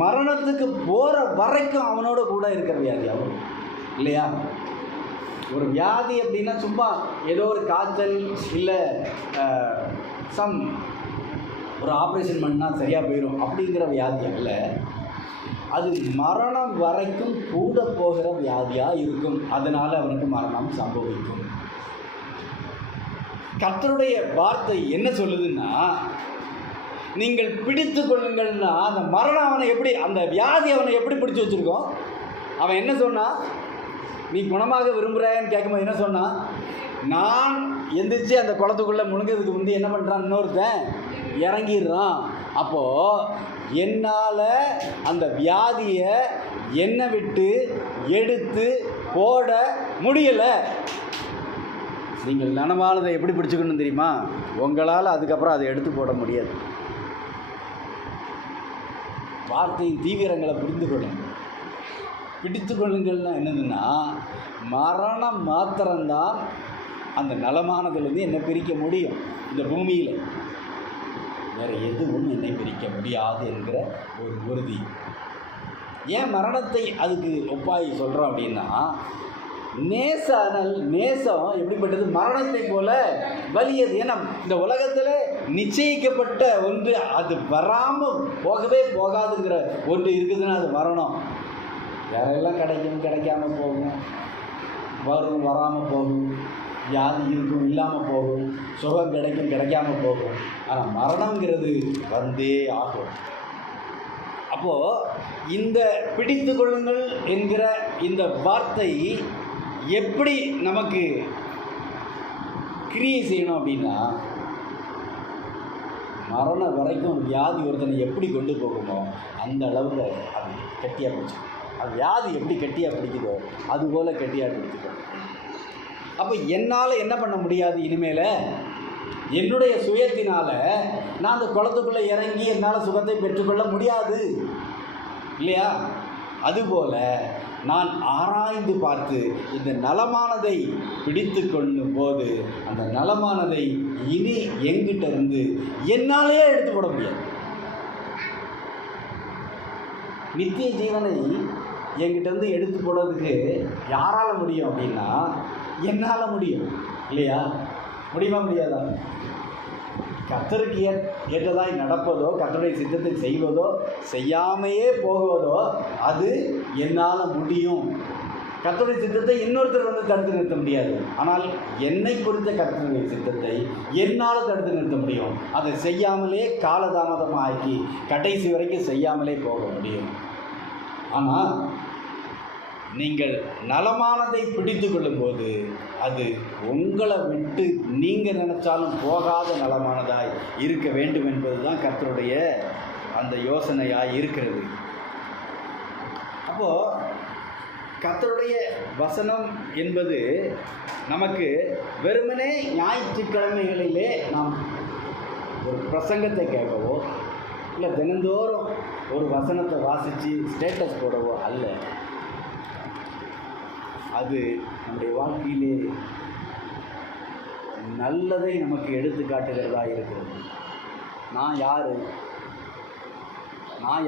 மரணத்துக்கு போகிற வரைக்கும் அவனோட கூட இருக்கிற வியாதியாகவும் இல்லையா? ஒரு வியாதி அப்படின்னா சும்மா ஏதோ ஒரு காய்ச்சல் இல்லை ஒரு ஆப்ரேஷன் பண்ணால் சரியாக போயிடும் அப்படிங்கிற வியாதி அல்ல. அது மரணம் வரைக்கும் கூட போகிற வியாதியாக இருக்கும். அதனால் அவனுக்கு மரணம் சம்பவிக்கும். கர்த்தருடைய வார்த்தை என்ன சொல்லுதுன்னா, நீங்கள் பிடித்து கொள்ளுங்கள்னா அந்த மரணம் அவனை எப்படி, அந்த வியாதி அவனை எப்படி பிடிச்சி வச்சுருக்கோம்? அவன் என்ன சொன்னான்? நீ குணமாக விரும்புகிறாயன்னு கேட்கும்போது என்ன சொன்னான்? நான் எந்திரிச்சு அந்த குளத்துக்குள்ளே முழுங்கிறதுக்கு முந்தி என்ன பண்ணுறான்? இன்னொருத்தன் இறங்கிடுறான். அப்போது என்னால் அந்த வியாதியை என்னை விட்டு எடுத்து போட முடியலை. நீங்கள் நனவானதை எப்படி பிடிச்சிக்கணும் தெரியுமா? உங்களால் அதுக்கப்புறம் அதை எடுத்து போட முடியாது. வார்த்தையின் தீவிரங்களை புரிந்து கொள்ளுங்கள். பிடித்து கொள்ளுங்கள்னா என்னதுன்னா, மரணம் மாத்திரம்தான் அந்த நலமானதுலேருந்து என்னை பிரிக்க முடியும். இந்த பூமியில் வேறு எதுவும் என்னை பிரிக்க முடியாது என்கிற ஒரு உறுதி. ஏன் மரணத்தை அதுக்கு ஒப்பாய் சொல்கிறோம் அப்படின்னா, நேசம் எப்படிப்பட்டது? மரணத்தை போல வலியது. ஏன்னா இந்த உலகத்தில் நிச்சயிக்கப்பட்ட ஒன்று, அது வராமல் போகவே போகாதுங்கிற ஒன்று இருக்குதுன்னா அது மரணம். வேறெல்லாம் கிடைக்கும், கிடைக்காம போகும், வரும், வராமல் போகும், வியாதி இருக்கும், இல்லாமல் போகும், சுகம் கிடைக்கும், கிடைக்காம போகும். ஆனால் மரணங்கிறது வந்தே ஆகும். அப்போது இந்த பிடித்து கொள்ளுங்கள் என்கிற இந்த வார்த்தை எப்படி நமக்கு கிரியை செய்யணும் அப்படின்னா, மரணம் வரைக்கும் வியாதி ஒருத்தனை எப்படி கொண்டு போகுமோ அந்த அளவில் அது கட்டியாக பிடிச்சி, அது வியாதி எப்படி கட்டியாக பிடிக்குதோ அதுபோல் கட்டியாக பிடிச்சிக்கும். அப்போ என்னால் என்ன பண்ண முடியாது? இனிமேல் என்னுடைய சுயத்தினால் நான் அந்த குளத்துக்குள்ளே இறங்கி என்னால் சுகத்தை பெற்றுக்கொள்ள முடியாது இல்லையா? அதுபோல் நான் ஆராய்ந்து பார்த்து இந்த நலமானதை பிடித்து கொள்ளும் போது அந்த நலமானதை இனி எங்கிட்ட இருந்து என்னாலேயே எடுத்து போட முடியாது. நித்திய ஜீவனை என்கிட்ட இருந்து எடுத்து போடுறதுக்கு யாரால் முடியும் அப்படின்னா, என்னால் முடியும் இல்லையா? முடியுமா? முடியாதா? கர்த்தருக்கு ஏற்றதாய் நடப்பதோ, கர்த்தருடைய சித்தத்தை செய்வதோ, செய்யாமையே போகுவதோ அது என்னால் முடியும். கர்த்தருடைய சித்தத்தை இன்னொருத்தர் வந்து தடுத்து நிறுத்த முடியாது. ஆனால் என்னை குறித்த கர்த்தருடைய சித்தத்தை என்னால் தடுத்து நிறுத்த முடியும். அதை செய்யாமலே காலதாமதமாக ஆக்கி கடைசி வரைக்கும் செய்யாமலே போக முடியும். ஆனால் நீங்கள் நலமானதை பிடித்து கொள்ளும்போது அது உங்களை விட்டு நீங்கள் நினைச்சாலும் போகாத நலமானதாய் இருக்க வேண்டும் என்பது தான் கர்த்தருடைய அந்த யோசனையாய் இருக்கிறது. அப்போது கர்த்தருடைய வசனம் என்பது நமக்கு வெறுமனே ஞாயிற்றுக்கிழமைகளிலே நாம் ஒரு பிரசங்கத்தை கேட்கவோ இல்லை தினந்தோறும் ஒரு வசனத்தை வாசித்து ஸ்டேட்டஸ் போடவோ அல்ல. அது நம்முடைய வாழ்க்கையிலே நல்லதை நமக்கு எடுத்து காட்டுகிறதா இருக்கிறது. நான்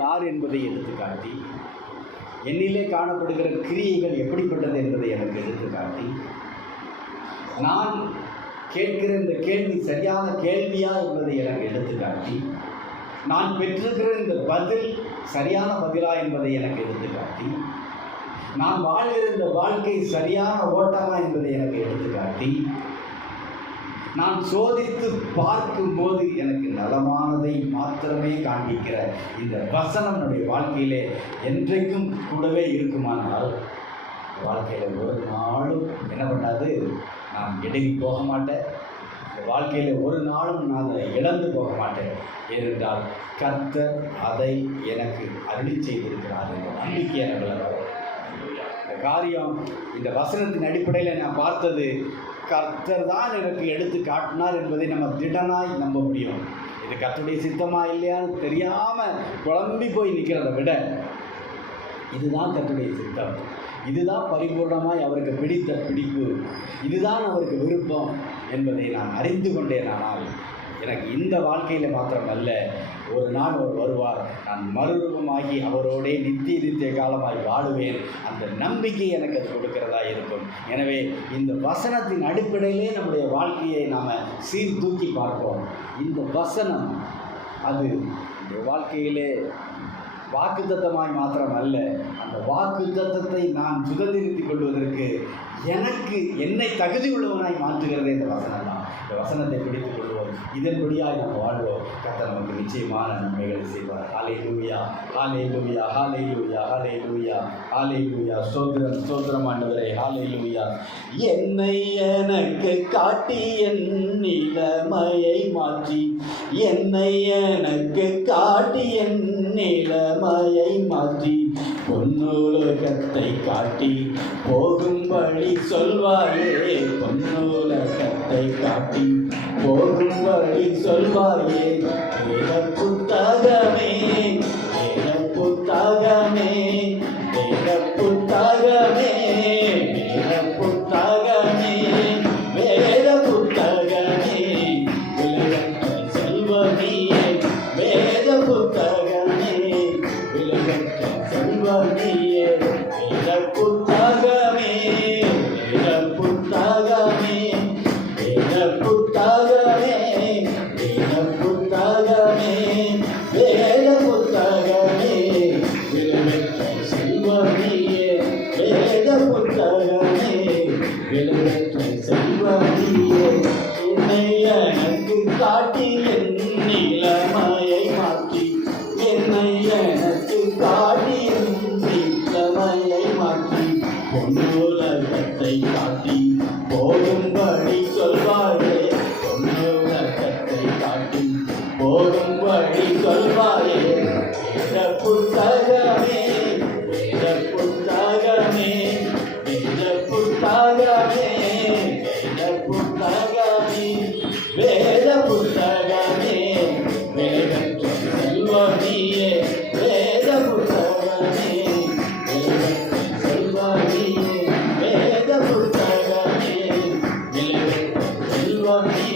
யார் என்பதை எடுத்துக்காட்டி, என்னிலே காணப்படுகிற கிரியைகள் எப்படிப்பட்டது என்பதை எனக்கு எடுத்துக்காட்டி, நான் கேட்கிற இந்த கேள்வி சரியான கேள்வியா என்பதை எனக்கு எடுத்துக்காட்டி, நான் பெற்றிருக்கிற இந்த பதில் சரியான பதிலா என்பதை எனக்கு எடுத்துக்காட்டி, நான் வாழ்கிற இந்த வாழ்க்கை சரியான ஓட்டமா என்பதை எனக்கு எடுத்துக்காட்டி, நான் சோதித்து பார்க்கும்போது எனக்கு நலமானதை மாத்திரமே காண்பிக்கிற இந்த வசனம் நம்முடைய வாழ்க்கையிலே என்றைக்கும் கூடவே இருக்குமானால், வாழ்க்கையில் ஒரு நாளும் என்ன பண்ணாது, நான் இடைவி போக மாட்டேன். வாழ்க்கையில் ஒரு நாளும் நான் அதை இழந்து போக மாட்டேன். ஏனென்றால் கர்த்தர் அதை எனக்கு அருளி செய்திருக்கிறார் என்ற நம்பிக்கை எனக்கு வரும். இந்த காரியம் இந்த வசனத்தின் அடிப்படையில் நான் பார்த்தது, கர்த்தர் தான் எனக்கு எடுத்து காட்டினார் என்பதை நம்ம திடனாய் நம்ப முடியும். இது கர்த்தருடைய சித்தமா இல்லையான்னு தெரியாமல் குழம்பி போய் நிற்கிறத விட, இதுதான் கர்த்தருடைய சித்தம், இதுதான் பரிபூர்ணமாய் அவருக்கு பிடித்த பிடிப்பு, இதுதான் அவருக்கு விருப்பம் என்பதை நான் அறிந்து கொண்டேன். ஆனால் எனக்கு இந்த வாழ்க்கையில் மாத்திரமல்ல, ஒரு நாள் அவர் வருவார், நான் மறுரூபமாகி அவரோடே நித்திய காலமாய் வாழுவேன். அந்த நம்பிக்கை எனக்கு அது கொடுக்கிறதா இருக்கும். எனவே இந்த வசனத்தின் அடிப்படையிலே நம்முடைய வாழ்க்கையை நாம் சீர்தூக்கி பார்ப்போம். இந்த வசனம் அது இந்த வாழ்க்கையிலே வாக்குத்தத்தமாய் மாத்திரம் அல்ல, அந்த வாக்குத்தத்தத்தை நான் சுதந்திரித்துக் கொள்வதற்கு என்னை தகுதி உள்ளவனாய் மாற்றுகிறதே இந்த வசனம் தான். இந்த வசனத்தை பிடித்துக் கொள்வோம், இதன்படியாய் நாம் வாழ்வோம். கர்த்தர் நமக்கு நிச்சயமான நன்மைகளை செய்வார். ஹல்லேலூயா, ஹல்லேலூயா, ஹல்லேலூயா, ஹல்லேலூயா, ஹல்லேலூயா. ஸ்தோத்திரம், ஸ்தோத்திரம் ஆண்டவரே. ஹல்லேலூயா. என்னை எனக்கு காட்டி என் நிலைமையை மாற்றி, என்னை எனக்கு காட்டி என் நிலைமையை மாற்றி, பொன்னுலகத்தை காட்டி போகும் வழி சொல்வாயே, பொன்னுலகத்தை காட்டி போகும் வழி சொல்வாயே. வேத புத்தகமே, வேத புத்தகமே, வேத புத்தகமே, வேத புத்தகமே, வேத புத்தகமே, விலையற்ற செல்வனியே, வேத புத்தகமே, விலையற்ற செல்வனியே, வேத புத்தகமே, வேத புத்தகமே, வேத புத்தகமே, வேத புத்தகமே, வேத புத்தகமே, விலையற்ற செல்வனியே, வேத புத்தகமே, விலையற்ற செல்வனியே. என்னை எனக்கு காட்டி என் நிலைமையை மாற்றி, என்னை எனக்கு காட்டி என் நிலைமையை மாற்றி, பொன்னுலகத்தை காட்டி போகும்படி சொல்வாயே, பொன்னுலகத்தை காட்டி போகும்படி சொல்வாயே. வேத புத்தகமே, வேத புத்தகமே, வேத புத்தகமே, வேத புத்தகமே, வேத புத்தகமே, வேதற்ற செல்வனியே, வேத புத்தகமே, வேதற்ற செல்வனியே, வேத புத்தகமே, வேதற்ற செல்வனியே.